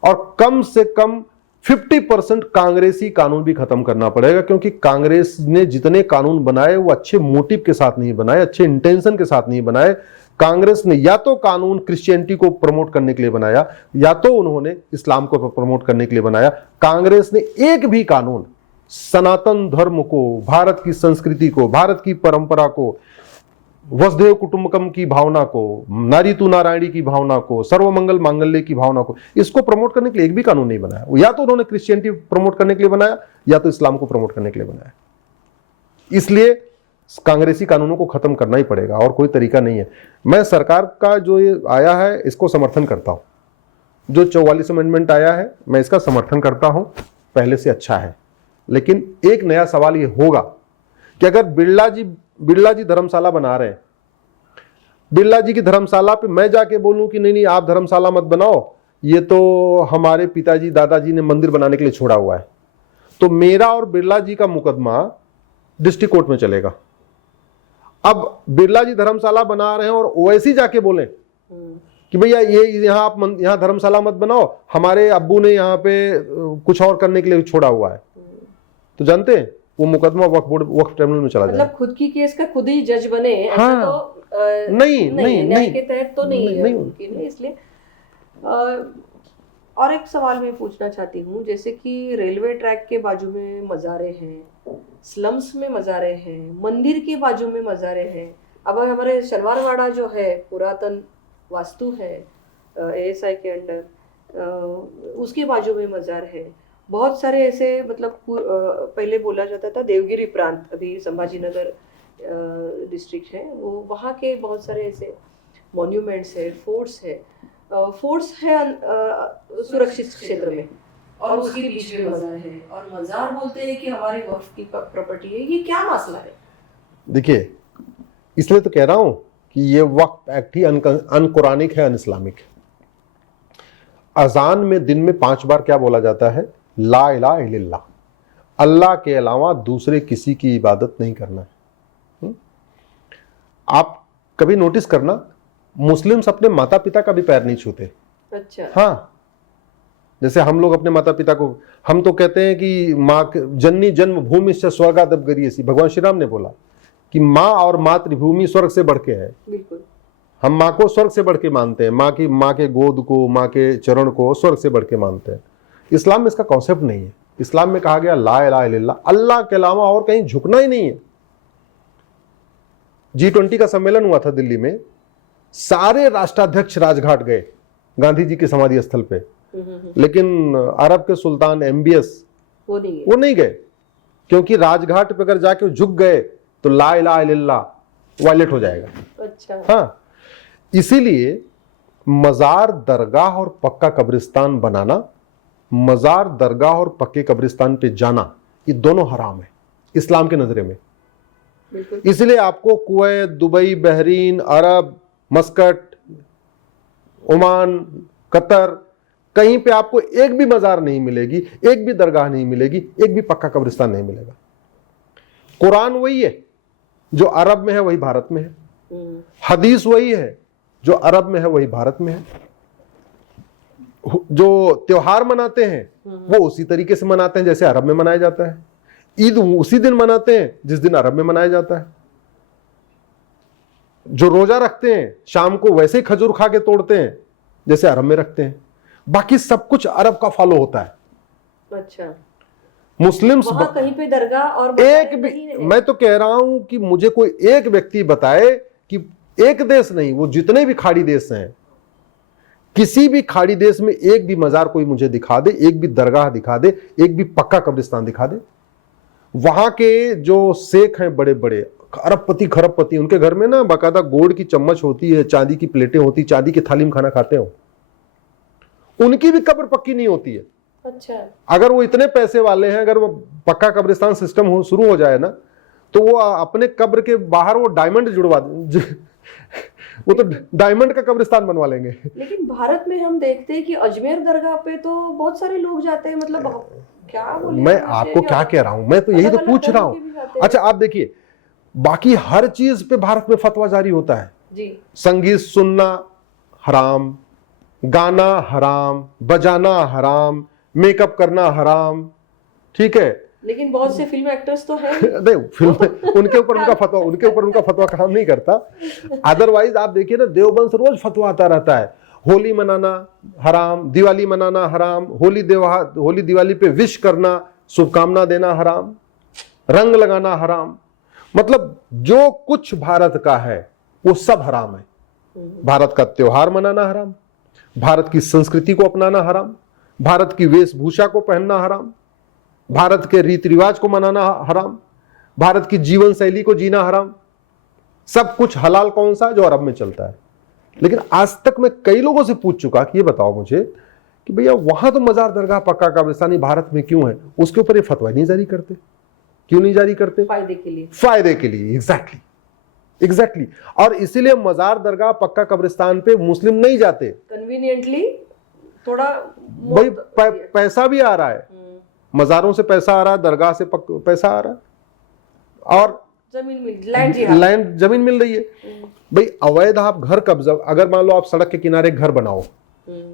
और कम से कम 50% कांग्रेसी कानून भी खत्म करना पड़ेगा, क्योंकि कांग्रेस ने जितने कानून बनाए वो अच्छे मोटिव के साथ नहीं बनाए, अच्छे इंटेंशन के साथ नहीं बनाए। कांग्रेस ने या तो कानून क्रिश्चियनिटी को प्रमोट करने के लिए बनाया, या तो उन्होंने इस्लाम को प्रमोट करने के लिए बनाया। कांग्रेस ने एक भी कानून सनातन धर्म को, भारत की संस्कृति को, भारत की परंपरा को, वसुधैव कुटुंबकम की भावना को, नारी तू नारायणी की भावना को, सर्वमंगल मांगल्य की भावना को, इसको प्रमोट करने के लिए एक भी कानून नहीं बनाया। या तो उन्होंने क्रिश्चियनिटी प्रमोट करने के लिए बनाया, या तो इस्लाम को प्रमोट करने के लिए बनाया। इसलिए कांग्रेसी कानूनों को खत्म करना ही पड़ेगा, और कोई तरीका नहीं है। मैं सरकार का जो ये आया है इसको समर्थन करता हूं। जो 44 अमेंडमेंट आया है मैं इसका समर्थन करता हूं, पहले से अच्छा है। लेकिन एक नया सवाल ये होगा कि अगर बिरला जी धर्मशाला बना रहे हैं, बिरला जी की धर्मशाला पे मैं जाके बोलूं कि नहीं आप धर्मशाला मत बनाओ, ये तो हमारे पिताजी दादाजी ने मंदिर बनाने के लिए छोड़ा हुआ है, तो मेरा और बिरला जी का मुकदमा डिस्ट्रिक्ट कोर्ट में चलेगा। अब बिरला जी धर्मशाला बना रहे हैं और ओवैसी जाके बोले कि भैया ये यहाँ धर्मशाला मत बनाओ, हमारे अब्बू ने यहाँ पे कुछ और करने के लिए छोड़ा हुआ है, तो जानते हैं वो मुकदमा वक्फ ट्रिब्यूनल में चला जाए। मतलब खुद की केस का खुद ही जज बने, हाँ, ऐसा तो नहीं के तहत तो नहीं। इसलिए और एक सवाल मैं पूछना चाहती हूँ, जैसे कि रेलवे ट्रैक के बाजू में मज़ारे हैं, स्लम्स में मज़ारे हैं, मंदिर के बाजू में मज़ारे हैं। अब हमारे शनिवारवाड़ा जो है पुरातन वास्तु है ASI के अंडर, उसके बाजू में मज़ार है। बहुत सारे ऐसे, मतलब पहले बोला जाता था देवगिरी प्रांत, अभी संभाजीनगर डिस्ट्रिक्ट है, वो वहाँ के बहुत सारे ऐसे मॉन्यूमेंट्स है, फोर्ट्स है सुरक्षित क्षेत्र में, और उसके बीच में मज़ार है, और मज़ार बोलते हैं कि हमारे वक्फ की प्रॉपर्टी है। ये क्या मसला है? देखिए, इसलिए तो कह रहा हूं कि ये वक्फ एक्ट ही अनकुरानिक है, अन इस्लामिक है। अजान में दिन में 5 बार क्या बोला जाता है? ला इलाहा इल्लल्लाह, अल्लाह के अलावा दूसरे किसी की इबादत नहीं करना है। आप कभी नोटिस करना, मुस्लिम्स अपने माता पिता का भी पैर नहीं छूते। अच्छा। हाँ, जैसे हम लोग अपने माता पिता को, हम तो कहते हैं कि माँ जननी जन्म भूमि से स्वर्गादप गरीयसी, भगवान श्री राम ने बोला कि माँ और मातृभूमि स्वर्ग से बढ़ के है। बिल्कुल। हम माँ को स्वर्ग से बढ़ के मानते हैं, माँ के गोद को, माँ के चरण को स्वर्ग से बढ़ के मानते हैं। इस्लाम में इसका कॉन्सेप्ट नहीं है। इस्लाम में कहा गया ला इलाहा इल्लल्लाह, अल्लाह के अलावा और कहीं झुकना ही नहीं है। G20 का सम्मेलन हुआ था दिल्ली में, सारे राष्ट्राध्यक्ष राजघाट गए गांधी जी की समाधि स्थल पे, लेकिन अरब के सुल्तान MBS वो नहीं गए, क्योंकि राजघाट पे अगर जाके झुक गए तो ला इलाहा इल्लल्लाह वायलेट हो जाएगा। अच्छा। हाँ, इसीलिए मजार, दरगाह और पक्का कब्रिस्तान बनाना, मजार, दरगाह और पक्के कब्रिस्तान पे जाना, ये दोनों हराम है इस्लाम के नजरे में। इसलिए आपको कुवैत, दुबई, बहरीन, अरब, मस्कट, ओमान, कतर, कहीं पे आपको एक भी मजार नहीं मिलेगी, एक भी दरगाह नहीं मिलेगी, एक भी पक्का कब्रिस्तान नहीं मिलेगा। कुरान वही है जो अरब में है, वही भारत में है। हदीस वही है जो अरब में है, वही भारत में है। जो त्योहार मनाते हैं वो उसी तरीके से मनाते हैं जैसे अरब में मनाया जाता है। ईद उसी दिन मनाते हैं जिस दिन अरब में मनाया जाता है। जो रोजा रखते हैं शाम को वैसे ही खजूर खा के तोड़ते हैं जैसे अरब में रखते हैं। बाकी सब कुछ अरब का फॉलो होता है। अच्छा। मुस्लिम्स कहीं पे दरगाह और एक भी, मैं तो कह रहा हूं कि मुझे कोई एक व्यक्ति बताए कि एक देश नहीं, वो जितने भी खाड़ी देश हैं, किसी भी खाड़ी देश में एक भी मजार कोई मुझे दिखा दे, एक भी दरगाह दिखा दे, एक भी पक्का कब्रिस्तान दिखा दे। वहां के जो शेख हैं बड़े बड़े अरबपति खरबपति, उनके घर में ना बाकायदा गोल्ड की चम्मच होती है, चांदी की प्लेटें होती, चांदी की थाली में खाना खाते हो। उनकी भी कब्र पक्की नहीं होती है। अच्छा। अगर वो इतने पैसे वाले हैं, अगर वो पक्का कब्रिस्तान सिस्टम शुरू हो जाए ना, तो वो अपने कब्र के बाहर वो डायमंड जुड़वा वो तो डायमंड का कब्रिस्तान बनवा लेंगे। लेकिन भारत में हम देखते हैं कि अजमेर दरगाह पे तो बहुत सारे लोग जाते हैं। मतलब क्या बोले, मैं आपको क्या कह रहा हूं, मैं तो यही तो पूछ रहा हूं। अच्छा, आप देखिए, बाकी हर चीज पे भारत में फतवा जारी होता है जी। संगीत सुनना हराम, गाना हराम, बजाना हराम, मेकअप करना हराम, ठीक है। लेकिन बहुत से फिल्म एक्टर्स तो हैं। नहीं, फिल्म उनके ऊपर उनका फतवा काम नहीं करता। अदरवाइज आप देखिए ना, देवबंद से रोज फतवा आता रहता है। होली मनाना हराम, दिवाली मनाना हराम, होली दिवाली पे विश करना, शुभकामना देना हराम, रंग लगाना हराम। मतलब जो कुछ भारत का है वो सब हराम है। भारत का त्योहार मनाना हराम, भारत की संस्कृति को अपनाना हराम, भारत की वेशभूषा को पहनना हराम, भारत के रीति रिवाज को मनाना हराम, भारत की जीवन शैली को जीना हराम। सब कुछ हलाल कौन सा? जो अरब में चलता है। लेकिन आज तक मैं कई लोगों से पूछ चुका कि ये बताओ मुझे कि भैया वहां तो मजार, दरगाह, पक्का कब्रिस्तानी भारत में क्यों है? उसके ऊपर ये फतवा नहीं जारी करते। क्यों नहीं जारी करते? फायदे के लिए। फायदे के लिए, एग्जैक्टली। और इसीलिए मजार, दरगाह, पक्का कब्रिस्तान पे मुस्लिम नहीं जाते। कन्वीनियंटली थोड़ा भाई पैसा भी आ रहा है, मजारों से पैसा आ रहा है, दरगाह से पैसा आ रहा है, और लैंड जमीन मिल रही है। भाई अवैध आप घर कब्जा, अगर मान लो आप सड़क के किनारे घर बनाओ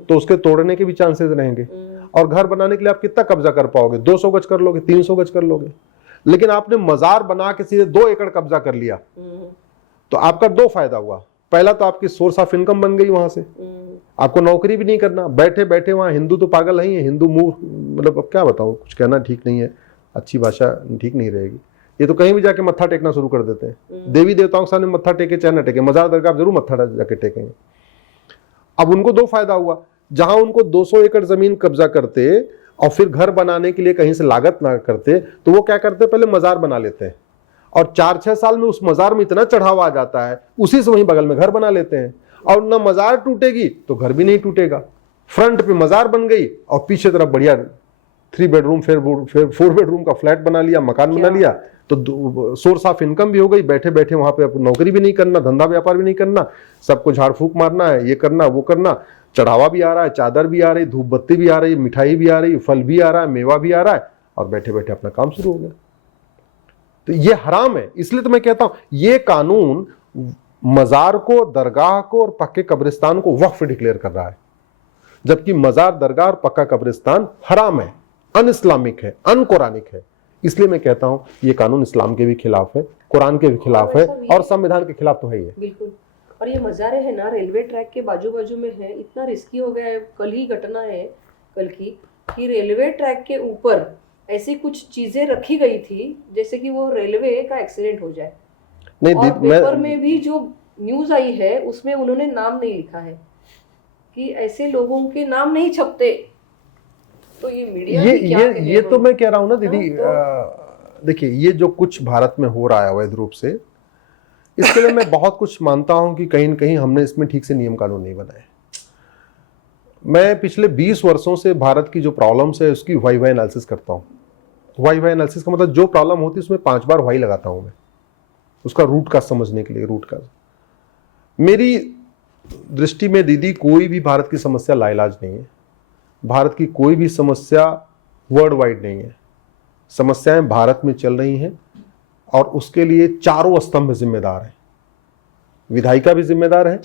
तो उसके तोड़ने के भी चांसेस रहेंगे। और घर बनाने के लिए आप कितना कब्जा कर पाओगे? 200 गज कर लोगे, 300 गज कर लोगे। लेकिन आपने मजार बना के सीधे 2 एकड़ कब्जा कर लिया तो आपका 2 फायदा हुआ। पहला तो आपकी सोर्स ऑफ इनकम बन गई, वहां से आपको नौकरी भी नहीं करना, बैठे बैठे वहां हिंदू तो पागल नहीं है, हिंदू मूर्ख, मतलब अब क्या बताऊं, कुछ कहना ठीक नहीं है, अच्छी भाषा ठीक नहीं रहेगी। ये तो कहीं भी जाके मत्था टेकना शुरू कर देते हैं। देवी देवताओं के सामने मत्था टेके चाहे ना टेके, मजार दरगाह जरूर मत्था जाके टेकेंगे। अब उनको 2 फायदा हुआ, जहां उनको 200 एकड़ जमीन कब्जा करते और फिर घर बनाने के लिए कहीं से लागत ना करते, तो वो क्या करते, पहले मजार बना लेते हैं और 4-6 साल में उस मजार में इतना चढ़ावा आ जाता है, उसी से वहीं बगल में घर बना लेते हैं। और ना मजार टूटेगी तो घर भी नहीं टूटेगा। फ्रंट पे मजार बन गई और पीछे तरफ बढ़िया 3 बेडरूम फिर 4 बेडरूम का फ्लैट बना लिया, मकान बना लिया, तो सोर्स ऑफ इनकम भी हो गई। बैठे बैठे वहां पे नौकरी भी नहीं करना, धंधा व्यापार भी नहीं करना, सबको झाड़ फूक मारना है, ये करना वो करना, चढ़ावा भी आ रहा है, चादर भी आ रही, धूप बत्ती भी आ रही, मिठाई भी आ रही, फल भी आ रहा है, मेवा भी आ रहा है, और बैठे बैठे अपना काम शुरू हो गया। तो ये हराम है। इसलिए तो मैं कहता हूं ये कानून मजार को, दरगाह को और पक्के कब्रिस्तान को वक्फ डिक्लेयर कर रहा है, जबकि मजार, दरगाह और पक्का कब्रिस्तान हराम है, अन इस्लामिक है, अन कुरानिक है। इसलिए मैं कहता हूं ये कानून इस्लाम के भी खिलाफ है, कुरान के भी खिलाफ है, और संविधान के खिलाफ तो है ही है। बिल्कुल। और ये मज़ारे है ना, रेलवे ट्रैक के बाजू बाजू में है, इतना रिस्की हो गया है। कल ही घटना है, कल की, कि रेलवे ट्रैक के ऊपर ऐसी कुछ चीजें रखी गई थी जैसे कि वो रेलवे का एक्सीडेंट हो जाए। नहीं, और पेपर में भी जो न्यूज आई है उसमें उन्होंने नाम नहीं लिखा है, कि ऐसे लोगों के नाम नहीं छपते। तो ये मीडिया ये तो मैं कह रहा हूं ना दीदी, देखिए ये जो कुछ भारत में हो रहा है अवैध रूप से, इसके लिए मैं बहुत कुछ मानता हूं कि कहीं न कहीं हमने इसमें ठीक से नियम कानून नहीं बनाए। मैं पिछले 20 वर्षों से भारत की जो प्रॉब्लम्स है उसकी वाई एनालिसिस करता हूं। वाई एनालिसिस का मतलब जो प्रॉब्लम होती है उसमें 5 बार वाई लगाता हूं मैं, उसका रूट का समझने के लिए। रूट का मेरी दृष्टि में दीदी कोई भी भारत की समस्या लाइलाज नहीं है, भारत की कोई भी समस्या वर्ल्ड वाइड नहीं है। समस्याएं भारत में चल रही हैं और उसके लिए चारों स्तंभ जिम्मेदार हैं। विधायिका भी जिम्मेदार है,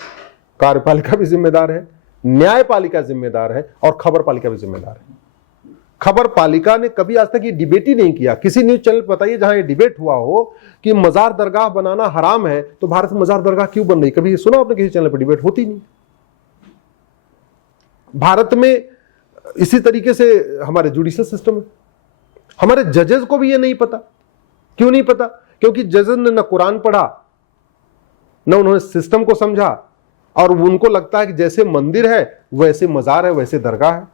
कार्यपालिका भी जिम्मेदार है, न्यायपालिका जिम्मेदार है, और खबर पालिका भी जिम्मेदार है। खबर पालिका ने कभी आज तक ये डिबेट ही नहीं किया। किसी न्यूज चैनल बताइए जहां ये डिबेट हुआ हो कि मजार दरगाह बनाना हराम है, तो भारत में मजार दरगाह क्यों बन रही, कभी सुना आपने किसी चैनल पर? डिबेट होती नहीं। भारत में इसी तरीके से हमारे जुडिशियल सिस्टम है, हमारे जजेस को भी ये नहीं पता। क्यों नहीं पता? क्योंकि जजेस ने न कुरान पढ़ा, न उन्होंने सिस्टम को समझा, और उनको लगता है कि जैसे मंदिर है वैसे मजार है, वैसे दरगाह है।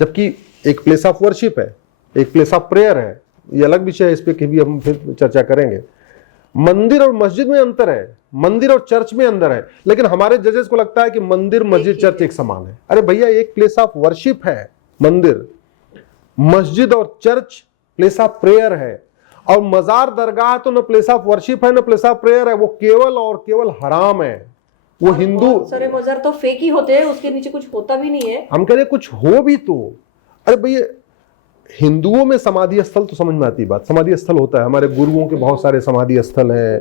जबकि एक प्लेस ऑफ वर्शिप है, एक प्लेस ऑफ प्रेयर है। ये अलग विषय है, इस पे भी हम फिर चर्चा करेंगे। मंदिर और मस्जिद में अंतर है, मंदिर और चर्च में अंदर है, लेकिन हमारे जजेस को लगता है कि मंदिर, मस्जिद, चर्च एक समान है। अरे भैया, एक प्लेस ऑफ वर्शिप है मंदिर, मस्जिद और चर्च प्लेस ऑफ प्रेयर है, और मजार दरगाह तो न प्लेस ऑफ वर्शिप है न प्लेस ऑफ प्रेयर है, वो केवल और केवल हराम है। वो हिंदू सारे मजार तो फेक ही होते हैं, उसके नीचे कुछ होता भी नहीं है। हम कह रहे कुछ हो भी तो, अरे भैया हिंदुओं में समाधि स्थल तो समझ में आती बात, समाधि स्थल होता है, हमारे गुरुओं के बहुत सारे समाधि स्थल है।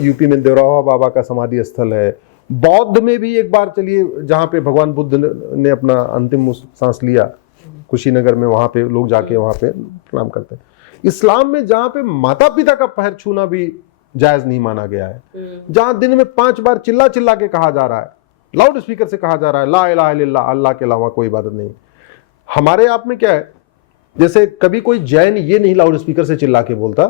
यूपी में देवरावा बाबा का समाधि स्थल है। बौद्ध में भी एक बार चलिए, जहाँ पे भगवान बुद्ध ने अपना अंतिम सांस लिया, कुशीनगर में, वहां पे लोग जाके वहां पे प्रणाम करते हैं। इस्लाम में जहाँ पे माता पिता का पैर छूना भी जायज नहीं माना गया है, जहां दिन में 5 बार चिल्ला चिल्ला के कहा जा रहा है, लाउड स्पीकर से कहा जा रहा है, ला इलाहा इल्लल्लाह, अल्लाह के अलावा कोई इबादत नहीं। हमारे आप में क्या है, जैसे कभी कोई जैन ये नहीं लाउड स्पीकर से चिल्ला के बोलता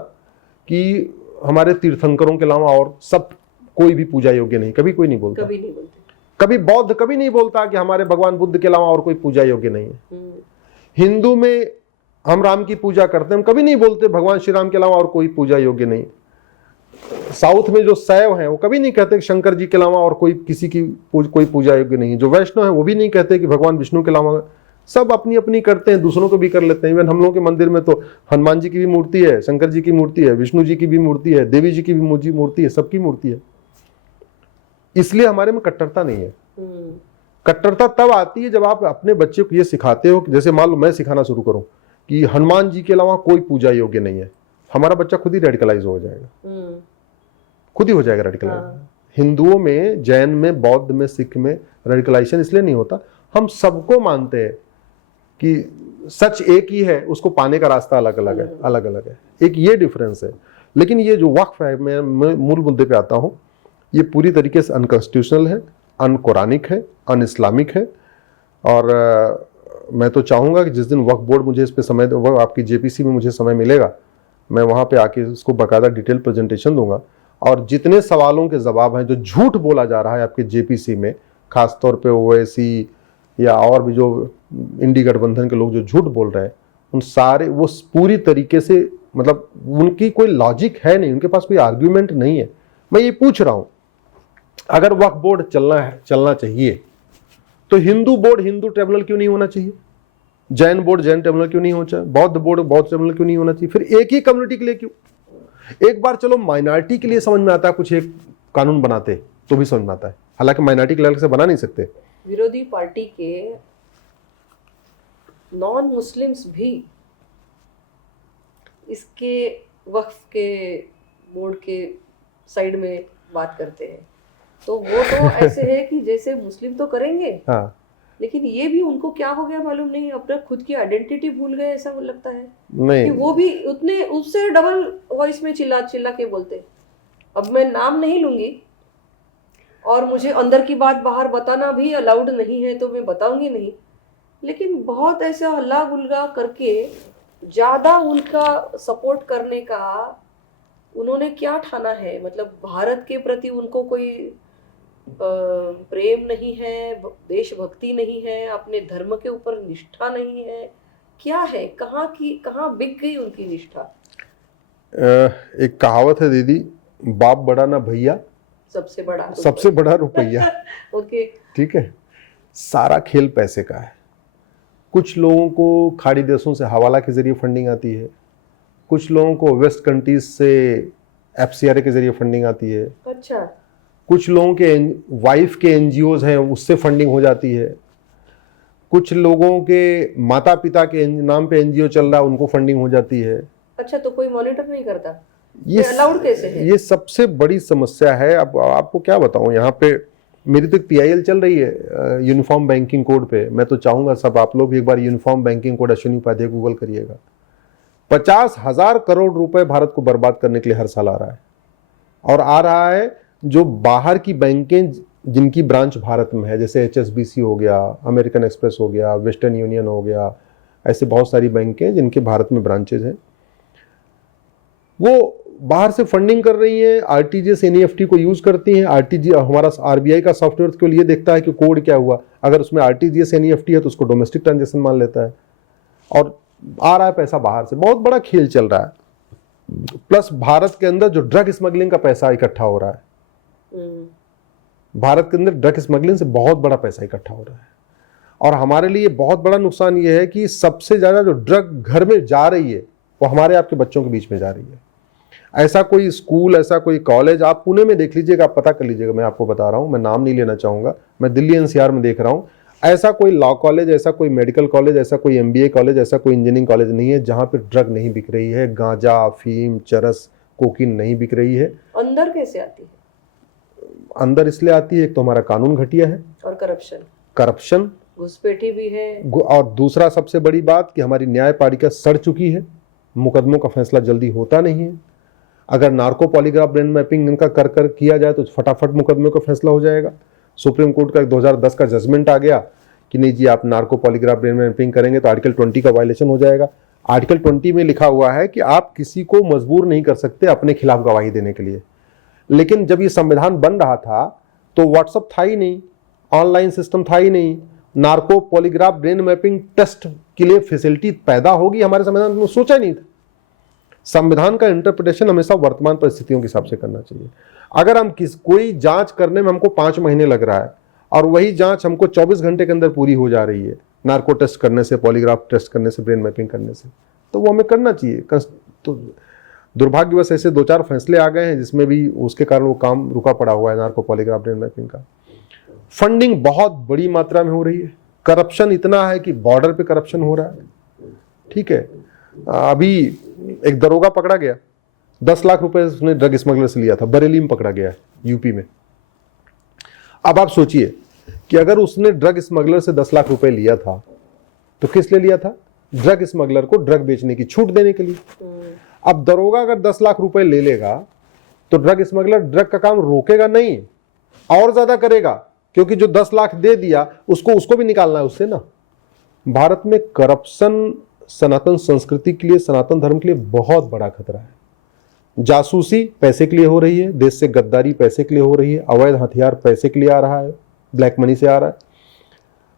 कि हमारे तीर्थंकरों के अलावा और सब कोई भी पूजा योग्य नहीं, कभी कोई नहीं बोलता। कभी नहीं बोलते। कभी बौद्ध कभी नहीं बोलता कि हमारे भगवान बुद्ध के अलावा और कोई पूजा योग्य नहीं है। हिंदू में हम राम की पूजा करते हैं, हम कभी नहीं बोलते भगवान श्री राम के अलावा और कोई पूजा योग्य नहीं। साउथ में जो शैव है वो कभी नहीं कहते कि शंकर जी के अलावा और कोई किसी की कोई पूजा योग्य नहीं है। जो वैष्णव है वो भी नहीं कहते कि भगवान विष्णु के अलावा, सब अपनी अपनी करते हैं, दूसरों को भी कर लेते हैं। इवन हम लोगों के मंदिर में तो हनुमान जी की भी मूर्ति है, शंकर जी की मूर्ति है, विष्णु जी की भी मूर्ति है, देवी जी की भी मूर्ति है, सबकी मूर्ति है। इसलिए हमारे में कट्टरता नहीं है। कट्टरता तब आती है जब आप अपने बच्चे को ये सिखाते हो, जैसे मान लो मैं सिखाना शुरू करूं कि हनुमान जी के अलावा कोई पूजा योग्य नहीं है, हमारा बच्चा खुद ही रेडिकलाइज हो जाएगा, खुद ही हो जाएगा रेडिकलाइज। हिंदुओं में, जैन में, बौद्ध में, सिख में रेडिकलाइजेशन इसलिए नहीं होता, हम सबको मानते हैं कि सच एक ही है, उसको पाने का रास्ता अलग अलग है, अलग अलग है, एक ये डिफरेंस है। लेकिन ये जो वक्फ है, मैं मूल मुद्दे पे आता हूं, ये पूरी तरीके से अनकॉन्स्टिट्यूशनल है, अनकुरानिक है, अन इस्लामिक है। और मैं तो चाहूंगा कि जिस दिन वक्फ बोर्ड मुझे इस पे समय, आपकी जेपीसी में मुझे समय मिलेगा, मैं वहां पे आके इसको बाकायदा डिटेल प्रेजेंटेशन दूंगा, और जितने सवालों के जवाब हैं जो झूठ बोला जा रहा है आपके जेपीसी में, खासतौर पे ओवैसी या और भी जो इंडी गठबंधन के लोग जो झूठ बोल रहे हैं, उन सारे वो पूरी तरीके से, मतलब उनकी कोई लॉजिक है नहीं, उनके पास कोई आर्ग्यूमेंट नहीं है। मैं ये पूछ रहा हूं, अगर वक्फ बोर्ड चलना चाहिए तो हिंदू बोर्ड, हिंदू ट्रिब्यूनल क्यों नहीं होना चाहिए? जैन बोर्ड जैन ट्रिब्यूनल क्यों नहीं होना चाहिए, बौद्ध बोर्ड बौद्ध ट्रिब्यूनल क्यों नहीं होना चाहिए? फिर एक ही कम्युनिटी के लिए क्यों? एक बार चलो माइनॉरिटी के लिए समझ में आता है, कुछ एक कानून बनाते तो भी समझ में आता है, हालांकि माइनॉरिटी के लेवल से बना नहीं सकते। विरोधी पार्टी के नॉन मुस्लिम्स भी इसके वक्फ के बोर्ड के साइड में बात करते हैं, तो वो तो ऐसे है कि जैसे मुस्लिम तो करेंगे, हाँ, लेकिन ये भी उनको क्या हो गया मालूम नहीं, अपना खुद की आइडेंटिटी भूल गए ऐसा मुझे लगता है कि नहीं वो भी उतने उससे डबल वॉइस में चिल्ला चिल्ला के बोलते हैं। अब मैं नाम नहीं लूंगी और मुझे अंदर की बात बाहर बताना भी अलाउड नहीं है तो मैं बताऊंगी नहीं, लेकिन बहुत ऐसा हल्ला गुल्ला करके ज्यादा उनका सपोर्ट करने का उन्होंने क्या ठाना है? मतलब भारत के प्रति उनको कोई प्रेम नहीं है, देशभक्ति नहीं है, अपने धर्म के ऊपर निष्ठा नहीं है, क्या है? कहाँ बिक गई उनकी निष्ठा? एक कहावत है दीदी, बाप बड़ा ना भैया, सबसे बड़ा रुपया। ओके, ठीक है, सारा खेल पैसे का है। कुछ लोगों को खाड़ी देशों से हवाला के जरिए फंडिंग आती है, कुछ लोगों को वेस्ट कंट्रीज से एफसीआरए के जरिए फंडिंग आती है, अच्छा, कुछ लोगों के वाइफ के एनजीओज हैं उससे फंडिंग हो जाती है, कुछ लोगों के माता पिता के नाम पे एनजीओ चल रहा है उनको फंडिंग हो जाती है। अच्छा, तो कोई मॉनिटर नहीं करता? ये अलाउड कैसे है? ये सबसे बड़ी समस्या है। अब आपको क्या बताऊं, यहाँ पे मेरी तो एक पीआईएल चल रही है यूनिफॉर्म बैंकिंग कोड पे। मैं तो चाहूंगा सब आप लोग भी एक बार uniform banking code Ashwini Upadhyay Google करिएगा। 50,000 करोड़ रुपए भारत को बर्बाद करने के लिए हर साल आ रहा है, और आ रहा है जो बाहर की बैंकें जिनकी ब्रांच भारत में है, जैसे एचएसबीसी हो गया, अमेरिकन एक्सप्रेस हो गया, वेस्टर्न यूनियन हो गया, ऐसे बहुत सारी बैंकें जिनके भारत में ब्रांचेज हैं, वो बाहर से फंडिंग कर रही है, आरटीजीएस एनईएफटी को यूज करती हैं। आरटीजीएस हमारा आरबीआई का सॉफ्टवेयर के लिए देखता है कि कोड क्या हुआ, अगर उसमें आरटीजीएस एनईएफटी है तो उसको डोमेस्टिक ट्रांजेक्शन मान लेता है, और आ रहा है पैसा बाहर से। बहुत बड़ा खेल चल रहा है। प्लस भारत के अंदर जो ड्रग स्मगलिंग का पैसा इकट्ठा हो रहा है, भारत के अंदर ड्रग स्मगलिंग से बहुत बड़ा पैसा इकट्ठा हो रहा है, और हमारे लिए बहुत बड़ा नुकसान ये है कि सबसे ज्यादा जो ड्रग घर में जा रही है वो हमारे आपके बच्चों के बीच में जा रही है। ऐसा कोई स्कूल, ऐसा कोई कॉलेज आप पुणे में देख लीजिएगा, आप पता कर लीजिएगा, मैं आपको बता रहा हूं, मैं नाम नहीं लेना चाहूंगा, मैं दिल्ली एनसीआर में देख रहा हूं, ऐसा कोई लॉ कॉलेज, ऐसा कोई मेडिकल कॉलेज, ऐसा कोई एमबीए कॉलेज, ऐसा कोई इंजीनियरिंग कॉलेज नहीं है जहां पे ड्रग नहीं बिक रही है, गांजा, अफीम, चरस, कोकीन नहीं बिक रही है। अंदर कैसे आती है? अंदर इसलिए आती है, एक तो हमारा कानून घटिया है, और करप्शन, घुसपैठी भी है, और दूसरा सबसे बड़ी बात कि हमारी न्यायपालिका सड़ चुकी है, मुकदमों का फैसला जल्दी होता नहीं है। अगर नार्को पॉलीग्राफ ब्रेन मैपिंग इनका कर किया जाए तो फटाफट मुकदमे का फैसला हो जाएगा। सुप्रीम कोर्ट का 2010 का जजमेंट आ गया कि नहीं जी, आप नार्को पॉलीग्राफ ब्रेन मैपिंग करेंगे तो आर्टिकल 20 का वायलेशन हो जाएगा। आर्टिकल 20 में लिखा हुआ है कि आप किसी को मजबूर नहीं कर सकते अपने खिलाफ गवाही देने के लिए, लेकिन जब ये संविधान बन रहा था तो व्हाट्सएप था ही नहीं, ऑनलाइन सिस्टम था ही नहीं, narco polygraph brain mapping test के लिए फैसिलिटी पैदा होगी हमारे संविधान में सोचा नहीं था। संविधान का इंटरप्रिटेशन हमेशा वर्तमान परिस्थितियों के हिसाब से करना चाहिए। अगर हम कोई जांच करने में हमको 5 महीने लग रहा है और वही जांच हमको 24 घंटे के अंदर पूरी हो जा रही है, नार्को टेस्ट करने से, पॉलीग्राफ टेस्ट करने से, ब्रेन मैपिंग करने से, तो वो हमें करना चाहिए। तो दुर्भाग्यवश ऐसे 2-4 फैसले आ गए हैं जिसमें भी उसके कारण वो काम रुका पड़ा हुआ है, नार्को पॉलीग्राफ ब्रेन मैपिंग का। फंडिंग बहुत बड़ी मात्रा में हो रही है, करप्शन इतना है कि बॉर्डर पे करप्शन हो रहा है। ठीक है, अभी एक दरोगा पकड़ा गया, 10 लाख रुपए उसने ड्रग स्मगलर से लिया था, बरेली में पकड़ा गया, यूपी में। अब आप सोचिए कि अगर उसने ड्रग स्मगलर से 10 लाख रुपए लिया था तो किस लिए लिया था? ड्रग स्मगलर को ड्रग बेचने की छूट देने के लिए। अब दरोगा अगर 10 लाख रुपए ले लेगा तो ड्रग स्मगलर ड्रग का काम रोकेगा नहीं, और ज्यादा करेगा, क्योंकि जो 10 लाख दे दिया उसको भी निकालना है उससे ना। भारत में करप्शन सनातन संस्कृति के लिए, सनातन धर्म के लिए बहुत बड़ा खतरा है। जासूसी पैसे के लिए हो रही है, देश से गद्दारी पैसे के लिए हो रही है, अवैध हथियार पैसे के लिए आ रहा है, ब्लैक मनी से आ रहा है।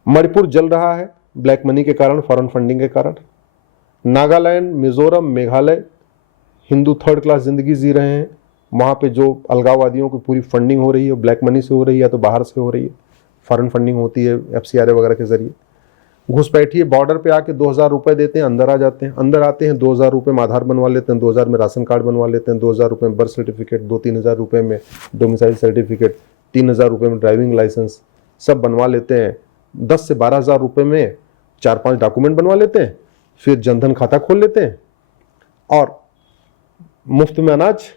मणिपुर जल रहा है ब्लैक मनी के कारण, फॉरेन फंडिंग के कारण। नागालैंड, मिजोरम, मेघालय हिंदू थर्ड क्लास जिंदगी जी रहे हैं, वहां पे जो अलगाववादियों की पूरी फंडिंग हो रही है ब्लैक मनी से हो रही है, या तो बाहर से हो रही है, फॉरेन फंडिंग होती है एफसीआरए वगैरह के जरिए। घुसपैठिए बॉर्डर पे आके 2,000 रुपए देते हैं, अंदर आ जाते हैं, अंदर आते हैं 2,000 रुपए में आधार बनवा लेते हैं, 2,000 में राशन कार्ड बनवा लेते हैं, 2,000 रुपए में बर्थ सर्टिफिकेट, 2-3 हज़ार रुपए में डोमिसाइल सर्टिफिकेट, 3,000 रुपए में ड्राइविंग लाइसेंस सब बनवा लेते हैं। 10 से 12,000 रुपए में 4-5 डॉक्यूमेंट बनवा लेते हैं, फिर जनधन खाता खोल लेते हैं और मुफ्त में अनाज,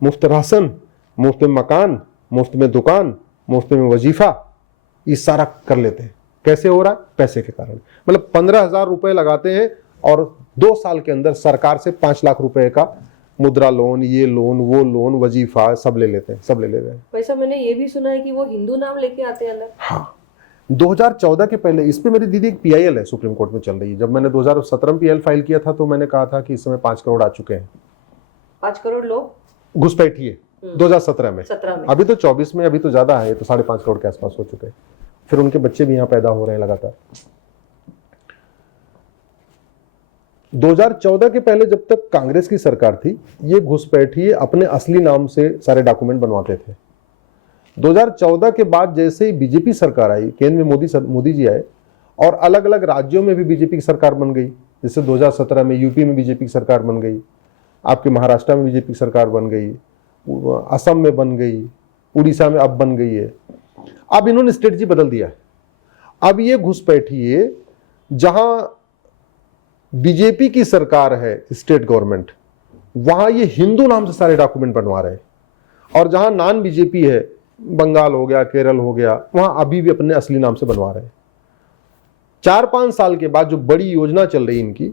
मुफ्त राशन, मुफ्त में मकान, मुफ्त में दुकान, मुफ्त में वजीफा, ये सारा कर लेते हैं। कैसे हो रहा है? पैसे के कारण। मतलब 15,000 रुपए लगाते हैं और 2 साल के अंदर सरकार से 5 लाख रुपए का मुद्रा लोन, ये लोन, वो लोन, वजीफा सब ले लेते हैं, सब ले लेते हैं। वैसा मैंने ये भी सुना है कि वो हिंदू नाम लेके आते हैं अंदर। हाँ, 2014 के पहले इस पे मेरी दीदी एक PIL है, सुप्रीम कोर्ट में चल रही है। जब मैंने 2017 में PIL फाइल किया था तो मैंने कहा था कि इस समय 5 करोड़ आ चुके हैं। 5 करोड़ लोग घुसपैठिए 2017 में। 17 में अभी तो 24 में अभी तो ज्यादा है, तो 5.5 करोड़ के आसपास हो चुके हैं। फिर उनके बच्चे भी यहाँ पैदा हो रहे हैं लगातार। 2014 के पहले जब तक कांग्रेस की सरकार थी, ये घुसपैठिए अपने असली नाम से सारे डॉक्यूमेंट बनवाते थे। 2014 के बाद जैसे ही बीजेपी सरकार आई, केंद्र में मोदी जी आए और अलग अलग राज्यों में भी बीजेपी की सरकार बन गई। जैसे 2017 में यूपी में बीजेपी की सरकार बन गई, आपके महाराष्ट्र में बीजेपी की सरकार बन गई, असम में बन गई, उड़ीसा में अब बन गई है। अब इन्होंने स्ट्रेटजी बदल दिया है। अब ये घुसपैठिए जहां बीजेपी की सरकार है, स्टेट गवर्नमेंट, वहां ये हिंदू नाम से सारे डॉक्यूमेंट बनवा रहे हैं, और जहां नॉन बीजेपी है, बंगाल हो गया, केरल हो गया, वहां अभी भी अपने असली नाम से बनवा रहे हैं। 4-5 साल के बाद जो बड़ी योजना चल रही इनकी,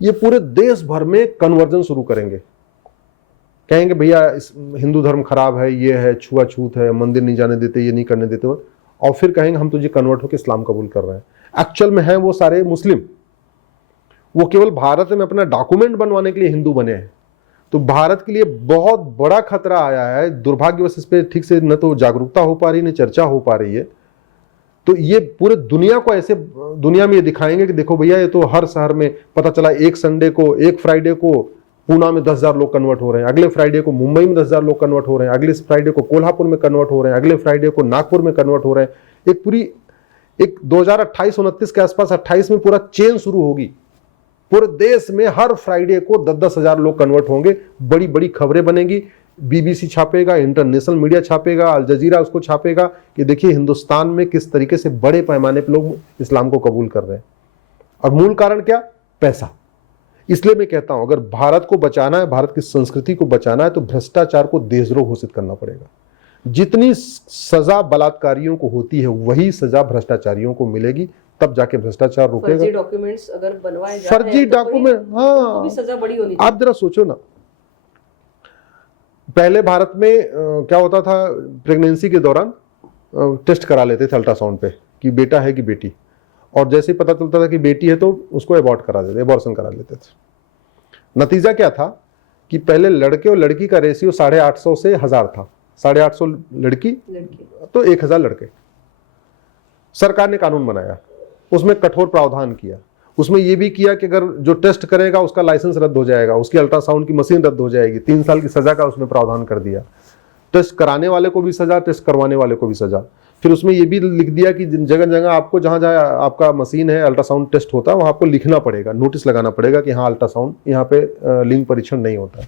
ये पूरे देश भर में कन्वर्जन शुरू करेंगे। कहेंगे भैया हिंदू धर्म खराब है, ये है, छुआछूत है, मंदिर नहीं जाने देते, ये नहीं करने देते, और फिर कहेंगे हम तुझे कन्वर्ट होकर इस्लाम कबूल कर रहे हैं। एक्चुअल में है वो सारे मुस्लिम, वो केवल भारत में अपना डॉक्यूमेंट बनवाने के लिए हिंदू बने हैं। तो भारत के लिए बहुत बड़ा खतरा आया है। दुर्भाग्यवश इस पर ठीक से न तो जागरूकता हो पा रही, न चर्चा हो पा रही है। तो ये पूरे दुनिया को ऐसे दुनिया में ये दिखाएंगे कि देखो भैया, ये तो हर शहर में पता चला, एक संडे को, एक फ्राइडे को पूना में 10,000 लोग कन्वर्ट हो रहे हैं, अगले फ्राइडे को मुंबई में 10,000 लोग कन्वर्ट हो रहे हैं, अगले फ्राइडे को कोल्हापुर में कन्वर्ट हो रहे हैं, अगले फ्राइडे को नागपुर में कन्वर्ट हो रहे हैं। एक पूरी 2028-29 के आसपास 28 में पूरा चेन शुरू होगी। पूरे देश में हर फ्राइडे को 10-10 हजार लोग कन्वर्ट होंगे। बड़ी बड़ी खबरें बनेगी, BBC छापेगा, इंटरनेशनल मीडिया छापेगा, अल जजीरा उसको छापेगा कि देखिए हिंदुस्तान में किस तरीके से बड़े पैमाने पर लोग इस्लाम को कबूल कर रहे हैं। और मूल कारण क्या? पैसा। इसलिए मैं कहता हूं, अगर भारत को बचाना है, भारत की संस्कृति को बचाना है, तो भ्रष्टाचार को देशद्रोह घोषित करना पड़ेगा। जितनी सजा बलात्कारियों को होती है, वही सजा भ्रष्टाचारियों को मिलेगी, तब जाके भ्रष्टाचार रुकेगा। फर्जी डॉक्यूमेंट्स अगर बनवाए जा रहे हैं, फर्जी डॉक्यूमेंट, हाँ, भी सजा बड़ी होनी चाहिए। आप जरा सोचो ना, पहले भारत में क्या होता था, प्रेगनेंसी के दौरान टेस्ट करा लेते थे अल्ट्रासाउंड पे कि बेटा है कि बेटी, और जैसे ही पता चलता था कि बेटी है तो उसको एबॉर्ट करा देते, एबॉर्शन करा लेते थे। नतीजा क्या था कि पहले लड़के और लड़की का रेशियो 850 से 1000 था। 850 लड़की तो 1000 लड़के। सरकार ने कानून बनाया, उसमें कठोर प्रावधान किया। उसमें यह भी किया कि अगर जो टेस्ट करेगा उसका लाइसेंस रद्द हो जाएगा, उसकी अल्ट्रासाउंड की मशीन रद्द हो जाएगी। 3 साल की सजा का उसमें प्रावधान कर दिया। टेस्ट कराने वाले को भी सजा, टेस्ट करवाने वाले को भी सजा। फिर उसमें यह भी लिख दिया कि जगह जगह आपको जहां जहां आपका मशीन है, अल्ट्रासाउंड टेस्ट होता है, वहां आपको लिखना पड़ेगा, नोटिस लगाना पड़ेगा कि हाँ अल्ट्रासाउंड यहाँ पे लिंग परीक्षण नहीं होता।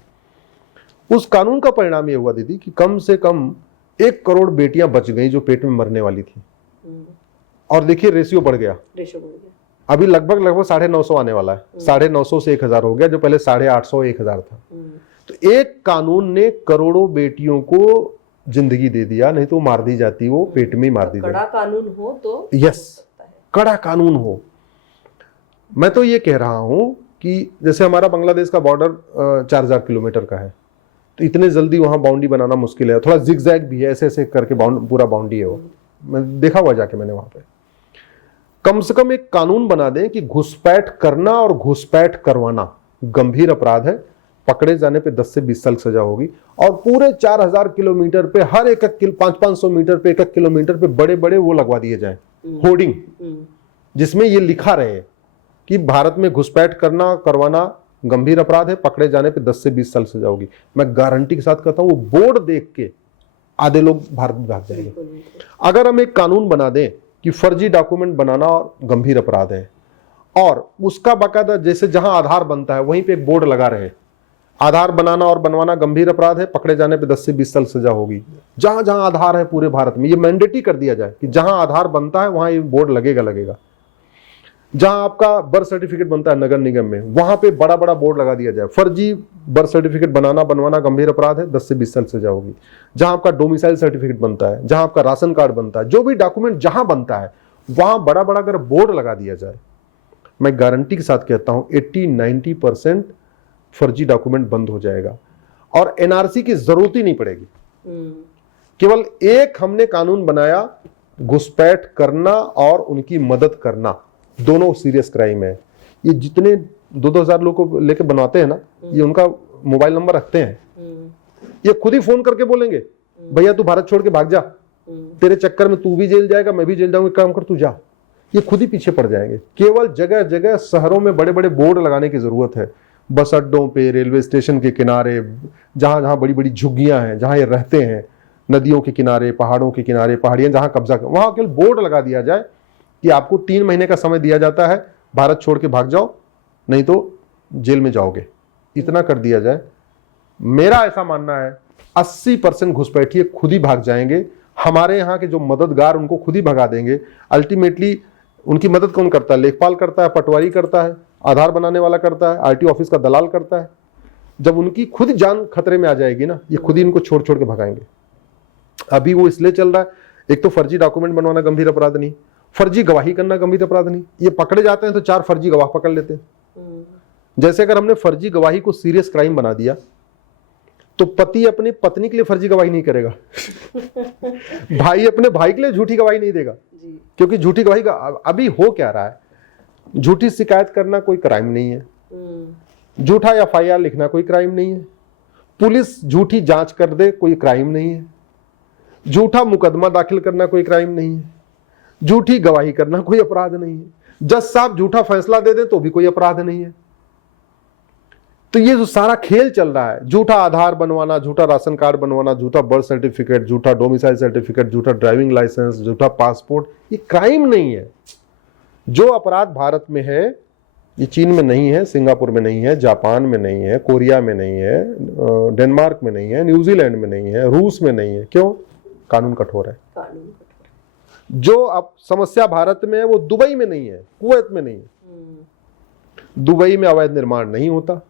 उस कानून का परिणाम यह हुआ दीदी कि कम से कम 1 करोड़ बेटियां बच गई जो पेट में मरने वाली थी। और देखिए रेशियो बढ़ गया, अभी लगभग 950 आने वाला है। 950 से 1000 हो गया, जो पहले 850 1000 था। तो एक कानून ने करोड़ों बेटियों को जिंदगी दे दिया, नहीं तो मार दी जाती, वो पेट में ही मार दी जाती। कड़ा कानून हो तो यस, कड़ा कानून हो। मैं तो ये कह रहा हूं कि जैसे हमारा बांग्लादेश का बॉर्डर 4000 किलोमीटर का है, तो इतने जल्दी वहां बाउंड्री बनाना मुश्किल है। थोड़ा जिगजैग भी है, ऐसे ऐसे करके पूरा बाउंड्री है वो, मैं देखा हुआ जाके मैंने वहां पे। कम से कम एक कानून बना दें कि घुसपैठ करना और घुसपैठ करवाना गंभीर अपराध है, पकड़े जाने पे 10 से 20 साल सजा होगी। और पूरे 4000 किलोमीटर पे हर 500 मीटर पे 1 किलोमीटर पे बड़े बड़े वो लगवा दिए जाएं, होर्डिंग, जिसमें ये लिखा रहे कि भारत में घुसपैठ करना करवाना गंभीर अपराध है, पकड़े जाने पे 10 से 20 साल सजा होगी। मैं गारंटी के साथ कहता हूं, वो बोर्ड देख के आधे लोग भारत में भाग जाएंगे। अगर हम एक कानून बना दें कि फर्जी डॉक्यूमेंट बनाना गंभीर अपराध है, और उसका बाकायदा जैसे जहां आधार बनता है वहीं पे एक बोर्ड लगा रहे, आधार बनाना और बनवाना गंभीर अपराध है, पकड़े जाने पे 10 से 20 साल सजा होगी। जहां जहां आधार है पूरे भारत में ये मैंडेटरी कर दिया जाए कि जहां आधार बनता है वहां ये बोर्ड लगेगा। जहां आपका बर्थ सर्टिफिकेट बनता है नगर निगम में, वहां पे बड़ा बड़ा बोर्ड लगा दिया जाए, फर्जी बर्थ सर्टिफिकेट बनाना बनवाना गंभीर अपराध है, 10 से 20 साल सजा होगी। जहां आपका डोमिसाइल सर्टिफिकेट बनता है, जहां आपका राशन कार्ड बनता है, जो भी डॉक्यूमेंट जहां बनता है वहां बड़ा बड़ा अगर बोर्ड लगा दिया जाए, मैं गारंटी के साथ कहता हूं 80-90% फर्जी डॉक्यूमेंट बंद हो जाएगा और एनआरसी की जरूरत ही नहीं पड़ेगी। केवल एक हमने कानून बनाया, घुसपैठ करना और उनकी मदद करना दोनों सीरियस क्राइम है। ये जितने 2-2 हजार लोग को लेके बनवाते हैं ना, ये उनका मोबाइल नंबर रखते हैं, ये खुद ही फोन करके बोलेंगे भैया तू भारत छोड़ के भाग जा, तेरे चक्कर में तू भी जेल जाएगा मैं भी जेल जाऊंगा, काम कर तू जा। ये खुद ही पीछे पड़ जाएंगे। केवल जगह जगह शहरों में बड़े बड़े बोर्ड लगाने की जरूरत है, बस अड्डों पे, रेलवे स्टेशन के किनारे, जहां जहां बड़ी बड़ी झुग्गियां हैं, जहां ये रहते हैं, नदियों के किनारे, पहाड़ों के किनारे, पहाड़ियां जहां कब्जा कर, वहां केवल बोर्ड लगा दिया जाए कि आपको 3 महीने का समय दिया जाता है, भारत छोड़ के भाग जाओ नहीं तो जेल में जाओगे। इतना कर दिया जाए, मेरा ऐसा मानना है 80% घुसपैठिए खुद ही भाग जाएंगे। हमारे यहाँ के जो मददगार उनको खुद ही भगा देंगे। अल्टीमेटली उनकी मदद कौन करता है? लेखपाल करता है, पटवारी करता है, आधार बनाने वाला करता है, आरटीओ ऑफिस का दलाल करता है। जब उनकी खुद जान खतरे में आ जाएगी ना, ये खुद ही इनको छोड़ छोड़ के भगाएंगे। अभी वो इसलिए चल रहा है, एक तो फर्जी डॉक्यूमेंट बनवाना गंभीर अपराध नहीं, फर्जी गवाही करना गंभीर अपराध नहीं। ये पकड़े जाते हैं तो 4 फर्जी गवाह पकड़ लेते हैं। जैसे अगर हमने फर्जी गवाही को सीरियस क्राइम बना दिया तो पति अपनी पत्नी के लिए फर्जी गवाही नहीं करेगा भाई अपने भाई के लिए झूठी गवाही नहीं देगा, क्योंकि झूठी गवाही का अभी हो क्या रहा है, झूठी शिकायत करना कोई क्राइम नहीं है, झूठा एफआईआर लिखना कोई क्राइम नहीं है, पुलिस झूठी जांच कर दे कोई क्राइम नहीं है, झूठा मुकदमा दाखिल करना कोई क्राइम नहीं है, झूठी गवाही करना कोई अपराध नहीं है, जज साहब झूठा फैसला दे दे तो भी कोई अपराध नहीं है। तो ये जो सारा खेल चल रहा है, झूठा आधार बनवाना, झूठा राशन कार्ड बनवाना, झूठा बर्थ सर्टिफिकेट, झूठा डोमिसाइल सर्टिफिकेट, झूठा ड्राइविंग लाइसेंस, झूठा पासपोर्ट, ये क्राइम नहीं है। जो अपराध भारत में है ये चीन में नहीं है, सिंगापुर में नहीं है, जापान में नहीं है, कोरिया में नहीं है, डेनमार्क में नहीं है, न्यूजीलैंड में नहीं है, रूस में नहीं है। क्यों? कानून कठोर है। जो अब समस्या भारत में है वो दुबई में नहीं है, कुवैत में नहीं है। दुबई में अवैध निर्माण नहीं होता,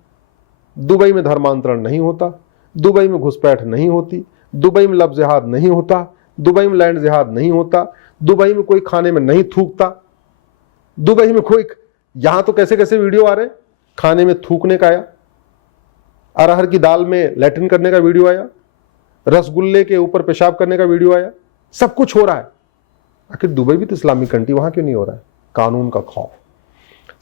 दुबई में धर्मांतरण नहीं होता, दुबई में घुसपैठ नहीं होती, दुबई में लव जिहाद नहीं होता, दुबई में लैंड जिहाद नहीं होता, दुबई में कोई खाने में नहीं थूकता, दुबई में कोई, यहां तो कैसे कैसे वीडियो आ रहे, खाने में थूकने का आया, अरहर की दाल में लैट्रिन करने का वीडियो आया, रसगुल्ले के ऊपर पेशाब करने का वीडियो आया, सब कुछ हो रहा है। आखिर दुबई भी तो इस्लामिक कंट्री, वहां क्यों नहीं हो रहा है? कानून का खौफ।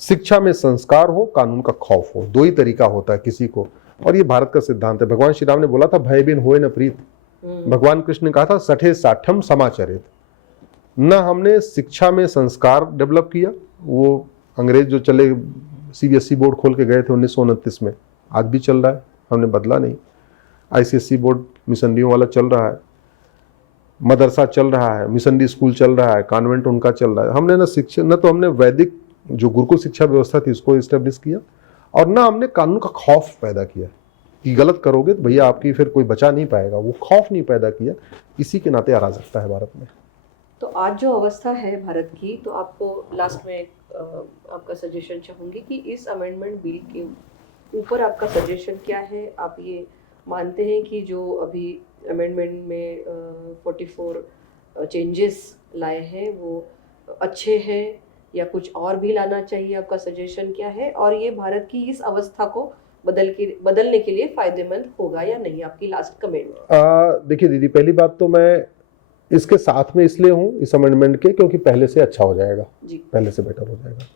शिक्षा में संस्कार हो, कानून का खौफ हो, 2 ही तरीका होता है किसी को, और ये भारत का सिद्धांत है। भगवान श्री राम ने बोला था भय बिन होए न प्रीत। भगवान कृष्ण ने कहा था सठे साठम समाचरित। न हमने शिक्षा में संस्कार डेवलप किया, वो अंग्रेज जो चले सीबीएसई बोर्ड खोल के गए थे 1929 में, आज भी चल रहा है, हमने बदला नहीं। आईसीएसई बोर्ड मिशनरियों वाला चल रहा है, मदरसा चल रहा है, मिशनरी स्कूल चल रहा है, कॉन्वेंट उनका चल रहा है। हमने न शिक्षा, न तो हमने वैदिक जो गुरुकुल शिक्षा व्यवस्था थी उसको इस्टेब्लिश किया, और ना हमने कानून का खौफ पैदा किया कि गलत करोगे तो भैया आपकी फिर कोई बचा नहीं पाएगा, वो खौफ नहीं पैदा किया। इसी के नाते अराजकता है भारत में। तो आज जो अवस्था है भारत की, तो आपको लास्ट में आपका सजेशन चाहूंगी कि इस अमेंडमेंट बिल के ऊपर आपका सजेशन क्या है? आप ये मानते हैं कि जो अभी अमेंडमेंट में 44 चेंजेस लाए हैं वो अच्छे हैं, या कुछ और भी लाना चाहिए? आपका सजेशन क्या है? और ये भारत की इस अवस्था को बदलने के लिए फायदेमंद होगा या नहीं? आपकी लास्ट कमेंट। देखिए दीदी, पहली बात तो मैं इसके साथ में इसलिए हूँ इस अमेंडमेंट के, क्योंकि पहले से अच्छा हो जाएगा जी, पहले से बेटर हो जाएगा।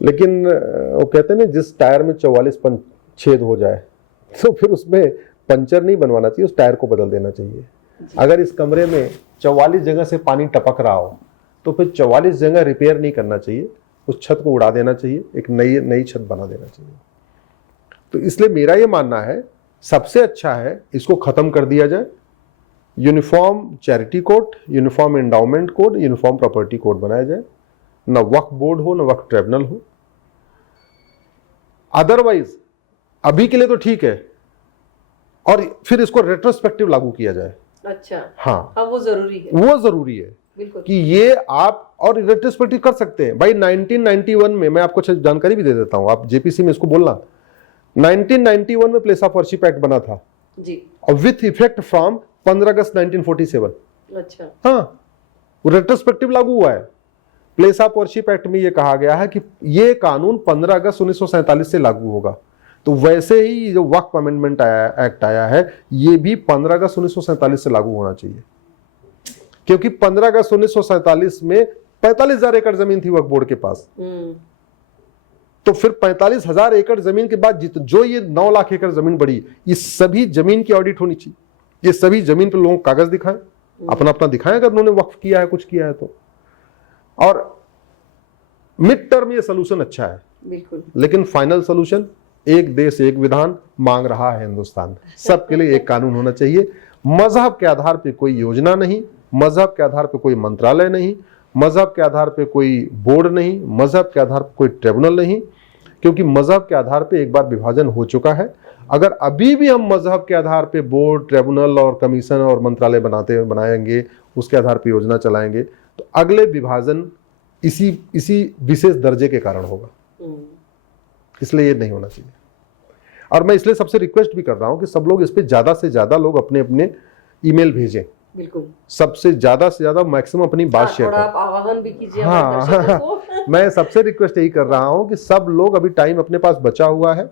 लेकिन वो कहते हैं ना, जिस टायर में 44 छेद हो जाए तो फिर उसमें पंचर नहीं बनवाना चाहिए, उस टायर को बदल देना चाहिए। अगर इस कमरे में 44 जगह से पानी टपक रहा हो तो फिर 44 जगह रिपेयर नहीं करना चाहिए, उस छत को उड़ा देना चाहिए, एक नई छत बना देना चाहिए। तो इसलिए मेरा ये मानना है सबसे अच्छा है इसको खत्म कर दिया जाए, uniform charity code, uniform endowment code, uniform property code बनाया जाए, न वक्फ बोर्ड हो न वक्फ ट्रिब्यूनल हो। अदरवाइज अभी के लिए तो ठीक है, और फिर इसको रेट्रोस्पेक्टिव लागू किया जाए। अच्छा, हाँ, वो जरूरी है, वो जरूरी है बिल्कुल कि ये आप और रेट्रोस्पेक्टिव कर सकते हैं भाई। 1991 में, मैं आपको जानकारी भी दे देता हूं, आप जेपीसी में इसको बोलना, 1991 में प्लेस ऑफ वर्शिप एक्ट बना था जी, और विथ इफेक्ट फ्रॉम 15 अगस्त 1947। अच्छा, हाँ, वो रेट्रोस्पेक्टिव लागू हुआ है। प्लेस ऑफ वर्शिप एक्ट में ये कहा गया है कि ये कानून 15 अगस्त 1947 से लागू होगा। तो वैसे ही जो वक्फ अमेंडमेंट एक्ट आया है, ये भी 15 अगस्त 1947 से लागू होना चाहिए, क्योंकि 15 अगस्त 1947 में 45,000 एकड़ जमीन थी वक्फ बोर्ड के पास। तो फिर 45,000 एकड़ जमीन के बाद जो ये 9 लाख एकड़ जमीन बढ़ी, इस सभी जमीन की ऑडिट होनी चाहिए। ये सभी जमीन पे लोगों को कागज दिखाएं, अपना अपना दिखाएं अगर उन्होंने वक्फ किया है, कुछ किया है तो। और मिड टर्म ये सोल्यूशन अच्छा है, बिल्कुल, लेकिन फाइनल सोल्यूशन एक देश एक विधान मांग रहा है हिंदुस्तान। सबके लिए एक कानून होना चाहिए। मजहब के आधार पे कोई योजना नहीं, मजहब के आधार पे कोई मंत्रालय नहीं, मजहब के आधार पे कोई बोर्ड नहीं, मजहब के आधार पे कोई ट्रिब्यूनल नहीं, क्योंकि मजहब के आधार पे एक बार विभाजन हो चुका है। अगर अभी भी हम मजहब के आधार पे बोर्ड, ट्रिब्यूनल और कमीशन और मंत्रालय बनाएंगे, उसके आधार पे योजना चलाएंगे, तो अगले विभाजन इसी विशेष दर्जे के कारण होगा। इसलिए ये नहीं होना चाहिए। और मैं इसलिए सबसे रिक्वेस्ट भी कर रहा हूं कि सब लोग इस पे ज्यादा से ज्यादा लोग अपने अपने ईमेल भेजें, बिल्कुल, सबसे ज्यादा मैक्सिमम अपनी बात शेयर करें। आह्वान भी कीजिए हाँ, हमारे दर्शकों को। मैं सबसे रिक्वेस्ट यही कर रहा हूं कि सब लोग, अभी टाइम अपने पास बचा हुआ है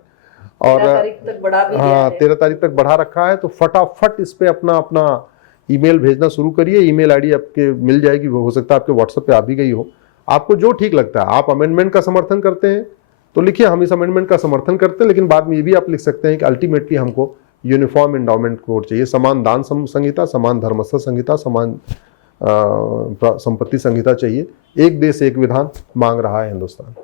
और 13 तारीख तक बढ़ा भी दिया हाँ, है। 13 तारीख तक बढ़ा रखा है, तो फटाफट इस पे अपना अपना ईमेल भेजना शुरू करिए। ईमेल आईडी आपके मिल जाएगी, वो हो सकता है आपके व्हाट्सएप पे आ भी गई हो। आपको जो ठीक लगता है, आप अमेंडमेंट का समर्थन करते हैं तो लिखिए हम इस अमेंडमेंट का समर्थन करते हैं, लेकिन बाद में ये भी आप लिख सकते हैं कि अल्टीमेटली हमको यूनिफॉर्म एंडाउमेंट कोड चाहिए, समान दान संहिता, समान धर्मस्थ संहिता, समान संपत्ति संहिता चाहिए। एक देश एक विधान मांग रहा है हिंदुस्तान।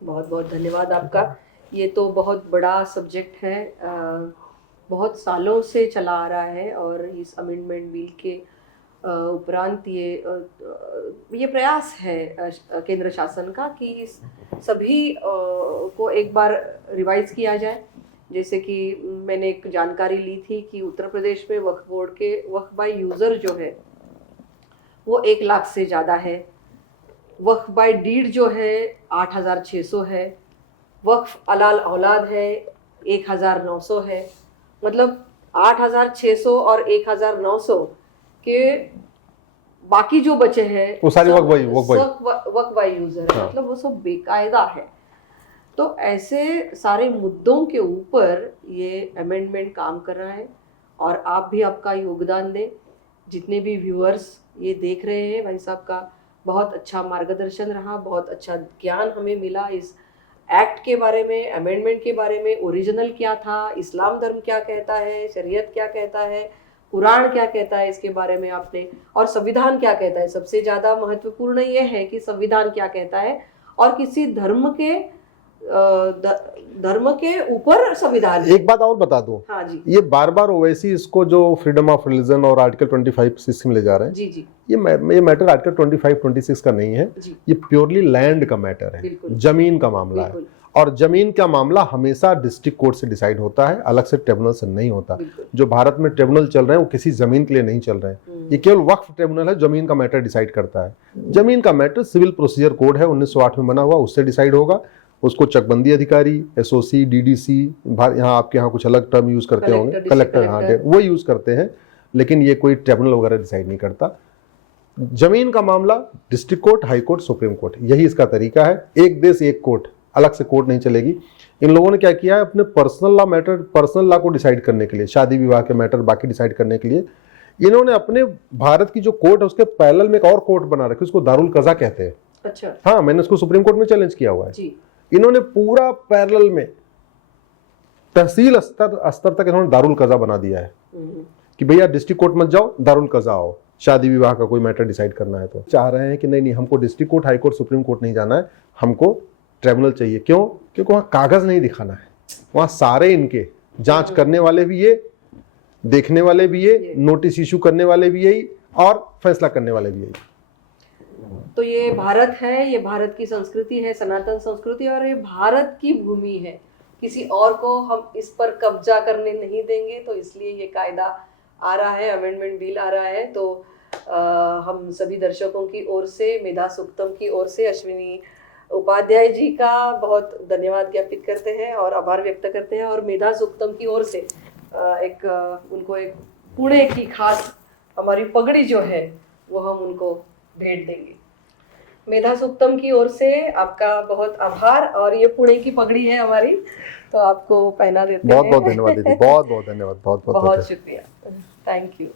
बहुत बहुत धन्यवाद आपका। ये तो बहुत बड़ा सब्जेक्ट है, बहुत सालों से चला आ रहा है, और इस अमेंडमेंट बिल के उपरांत ये प्रयास है केंद्र शासन का कि इस सभी को एक बार रिवाइज किया जाए। जैसे कि मैंने एक जानकारी ली थी कि उत्तर प्रदेश में वक्फ बोर्ड के वक्फ बाय यूज़र जो है वो 1 लाख से ज़्यादा है, वक्फ बाय डीड जो है 8,600 है, वक्फ अलाल औलाद है 1,900 है। मतलब 8,600 और 1,900 के बाकी जो बचे हैं वो सारी वक्फ बाय यूजर है, मतलब वो सब बेकायदा है। तो ऐसे सारे मुद्दों के ऊपर ये अमेंडमेंट काम कर रहा है, और आप भी आपका योगदान दें। जितने भी व्यूअर्स ये देख रहे हैं, भाई साहब का बहुत अच्छा मार्गदर्शन रहा, बहुत अच्छा ज्ञान हमें मिला इस एक्ट के बारे में, अमेंडमेंट के बारे में, ओरिजिनल क्या था, इस्लाम धर्म क्या कहता है, शरीयत क्या कहता है, कुरान क्या कहता है इसके बारे में आपने, और संविधान क्या कहता है। सबसे ज़्यादा महत्वपूर्ण ये है कि संविधान क्या कहता है, और किसी धर्म के ऊपर संविधान। एक बात और बता दूं, हाँ जी, ये बार बार ओवैसी इसको जो फ्रीडम ऑफ रिलीजन और आर्टिकल 25 सिस्टम ले जा रहे हैं, जी जी, ये मैटर आर्टिकल 25-26 का नहीं है जी, ये प्योरली लैंड का मैटर है, जमीन का मामला है। और जमीन का मामला हमेशा डिस्ट्रिक्ट कोर्ट से डिसाइड होता है, अलग से ट्रिब्यूनल से नहीं होता। जो भारत में ट्रिब्यूनल चल रहे हैं वो किसी जमीन के लिए नहीं चल रहे हैं, ये केवल वक्फ ट्रिब्यूनल है, जमीन का मैटर डिसाइड करता है। जमीन का मैटर सिविल प्रोसीजर कोड है 1908 में बना हुआ, उससे डिसाइड होगा। उसको चकबंदी अधिकारी, एसओसी, डीडीसी, यहाँ आपके यहाँ कुछ अलग टर्म यूज करते होंगे, कलेक्टर, हाँ वो यूज करते हैं, लेकिन ये कोई ट्रिब्यूनल वगैरह डिसाइड नहीं करता। जमीन का मामला district court, high court, supreme court, यही इसका तरीका है। एक देश एक कोर्ट, अलग से कोर्ट नहीं चलेगी। इन लोगों ने क्या किया है, अपने personal law matter, personal law को डिसाइड करने के लिए, शादी विवाह के मैटर बाकी डिसाइड करने के लिए, इन्होंने अपने भारत की जो कोर्ट है उसके पैरेलल में एक और कोर्ट बना रखी, उसको दारुल कज़ा कहते हैं। अच्छा, हाँ, मैंने उसको सुप्रीम कोर्ट में चैलेंज किया हुआ है जी। इन्होंने पूरा पैरेलल में तहसील स्तर तक इन्होंने दारुल कज़ा बना दिया है कि भैया डिस्ट्रिक्ट कोर्ट मत जाओ, दारुल कज़ा आओ, शादी विवाह का कोई मैटर डिसाइड करना है। तो चाह रहे हैं कि नहीं, हमको district court, high court, supreme court नहीं जाना है, हमको ट्रिब्यूनल चाहिए। क्यों? क्योंकि वहां कागज नहीं दिखाना है, वहां सारे इनके जांच करने वाले भी ये, देखने वाले भी ये, नोटिस इशू करने वाले भी यही, और फैसला करने वाले भी यही। तो ये भारत है, ये भारत की संस्कृति है, सनातन संस्कृति, और ये भारत की भूमि है, किसी और को हम इस पर कब्जा करने नहीं देंगे। तो इसलिए ये कायदा आ रहा है, अमेंडमेंट बिल आ रहा है। तो हम सभी दर्शकों की ओर से, मेधा सूक्तम की ओर से अश्विनी उपाध्याय जी का बहुत धन्यवाद ज्ञापित करते हैं और आभार व्यक्त करते हैं, और मेधा सूक्तम की ओर से उनको एक पुणे की खास हमारी पगड़ी जो है वो हम उनको भेंट देंगे। मेधा सूक्तम की ओर से आपका बहुत आभार, और ये पुणे की पगड़ी है हमारी, तो आपको पहना देते हैं। बहुत बहुत धन्यवाद दीदी, बहुत बहुत धन्यवाद, बहुत बहुत बहुत शुक्रिया, थैंक यू।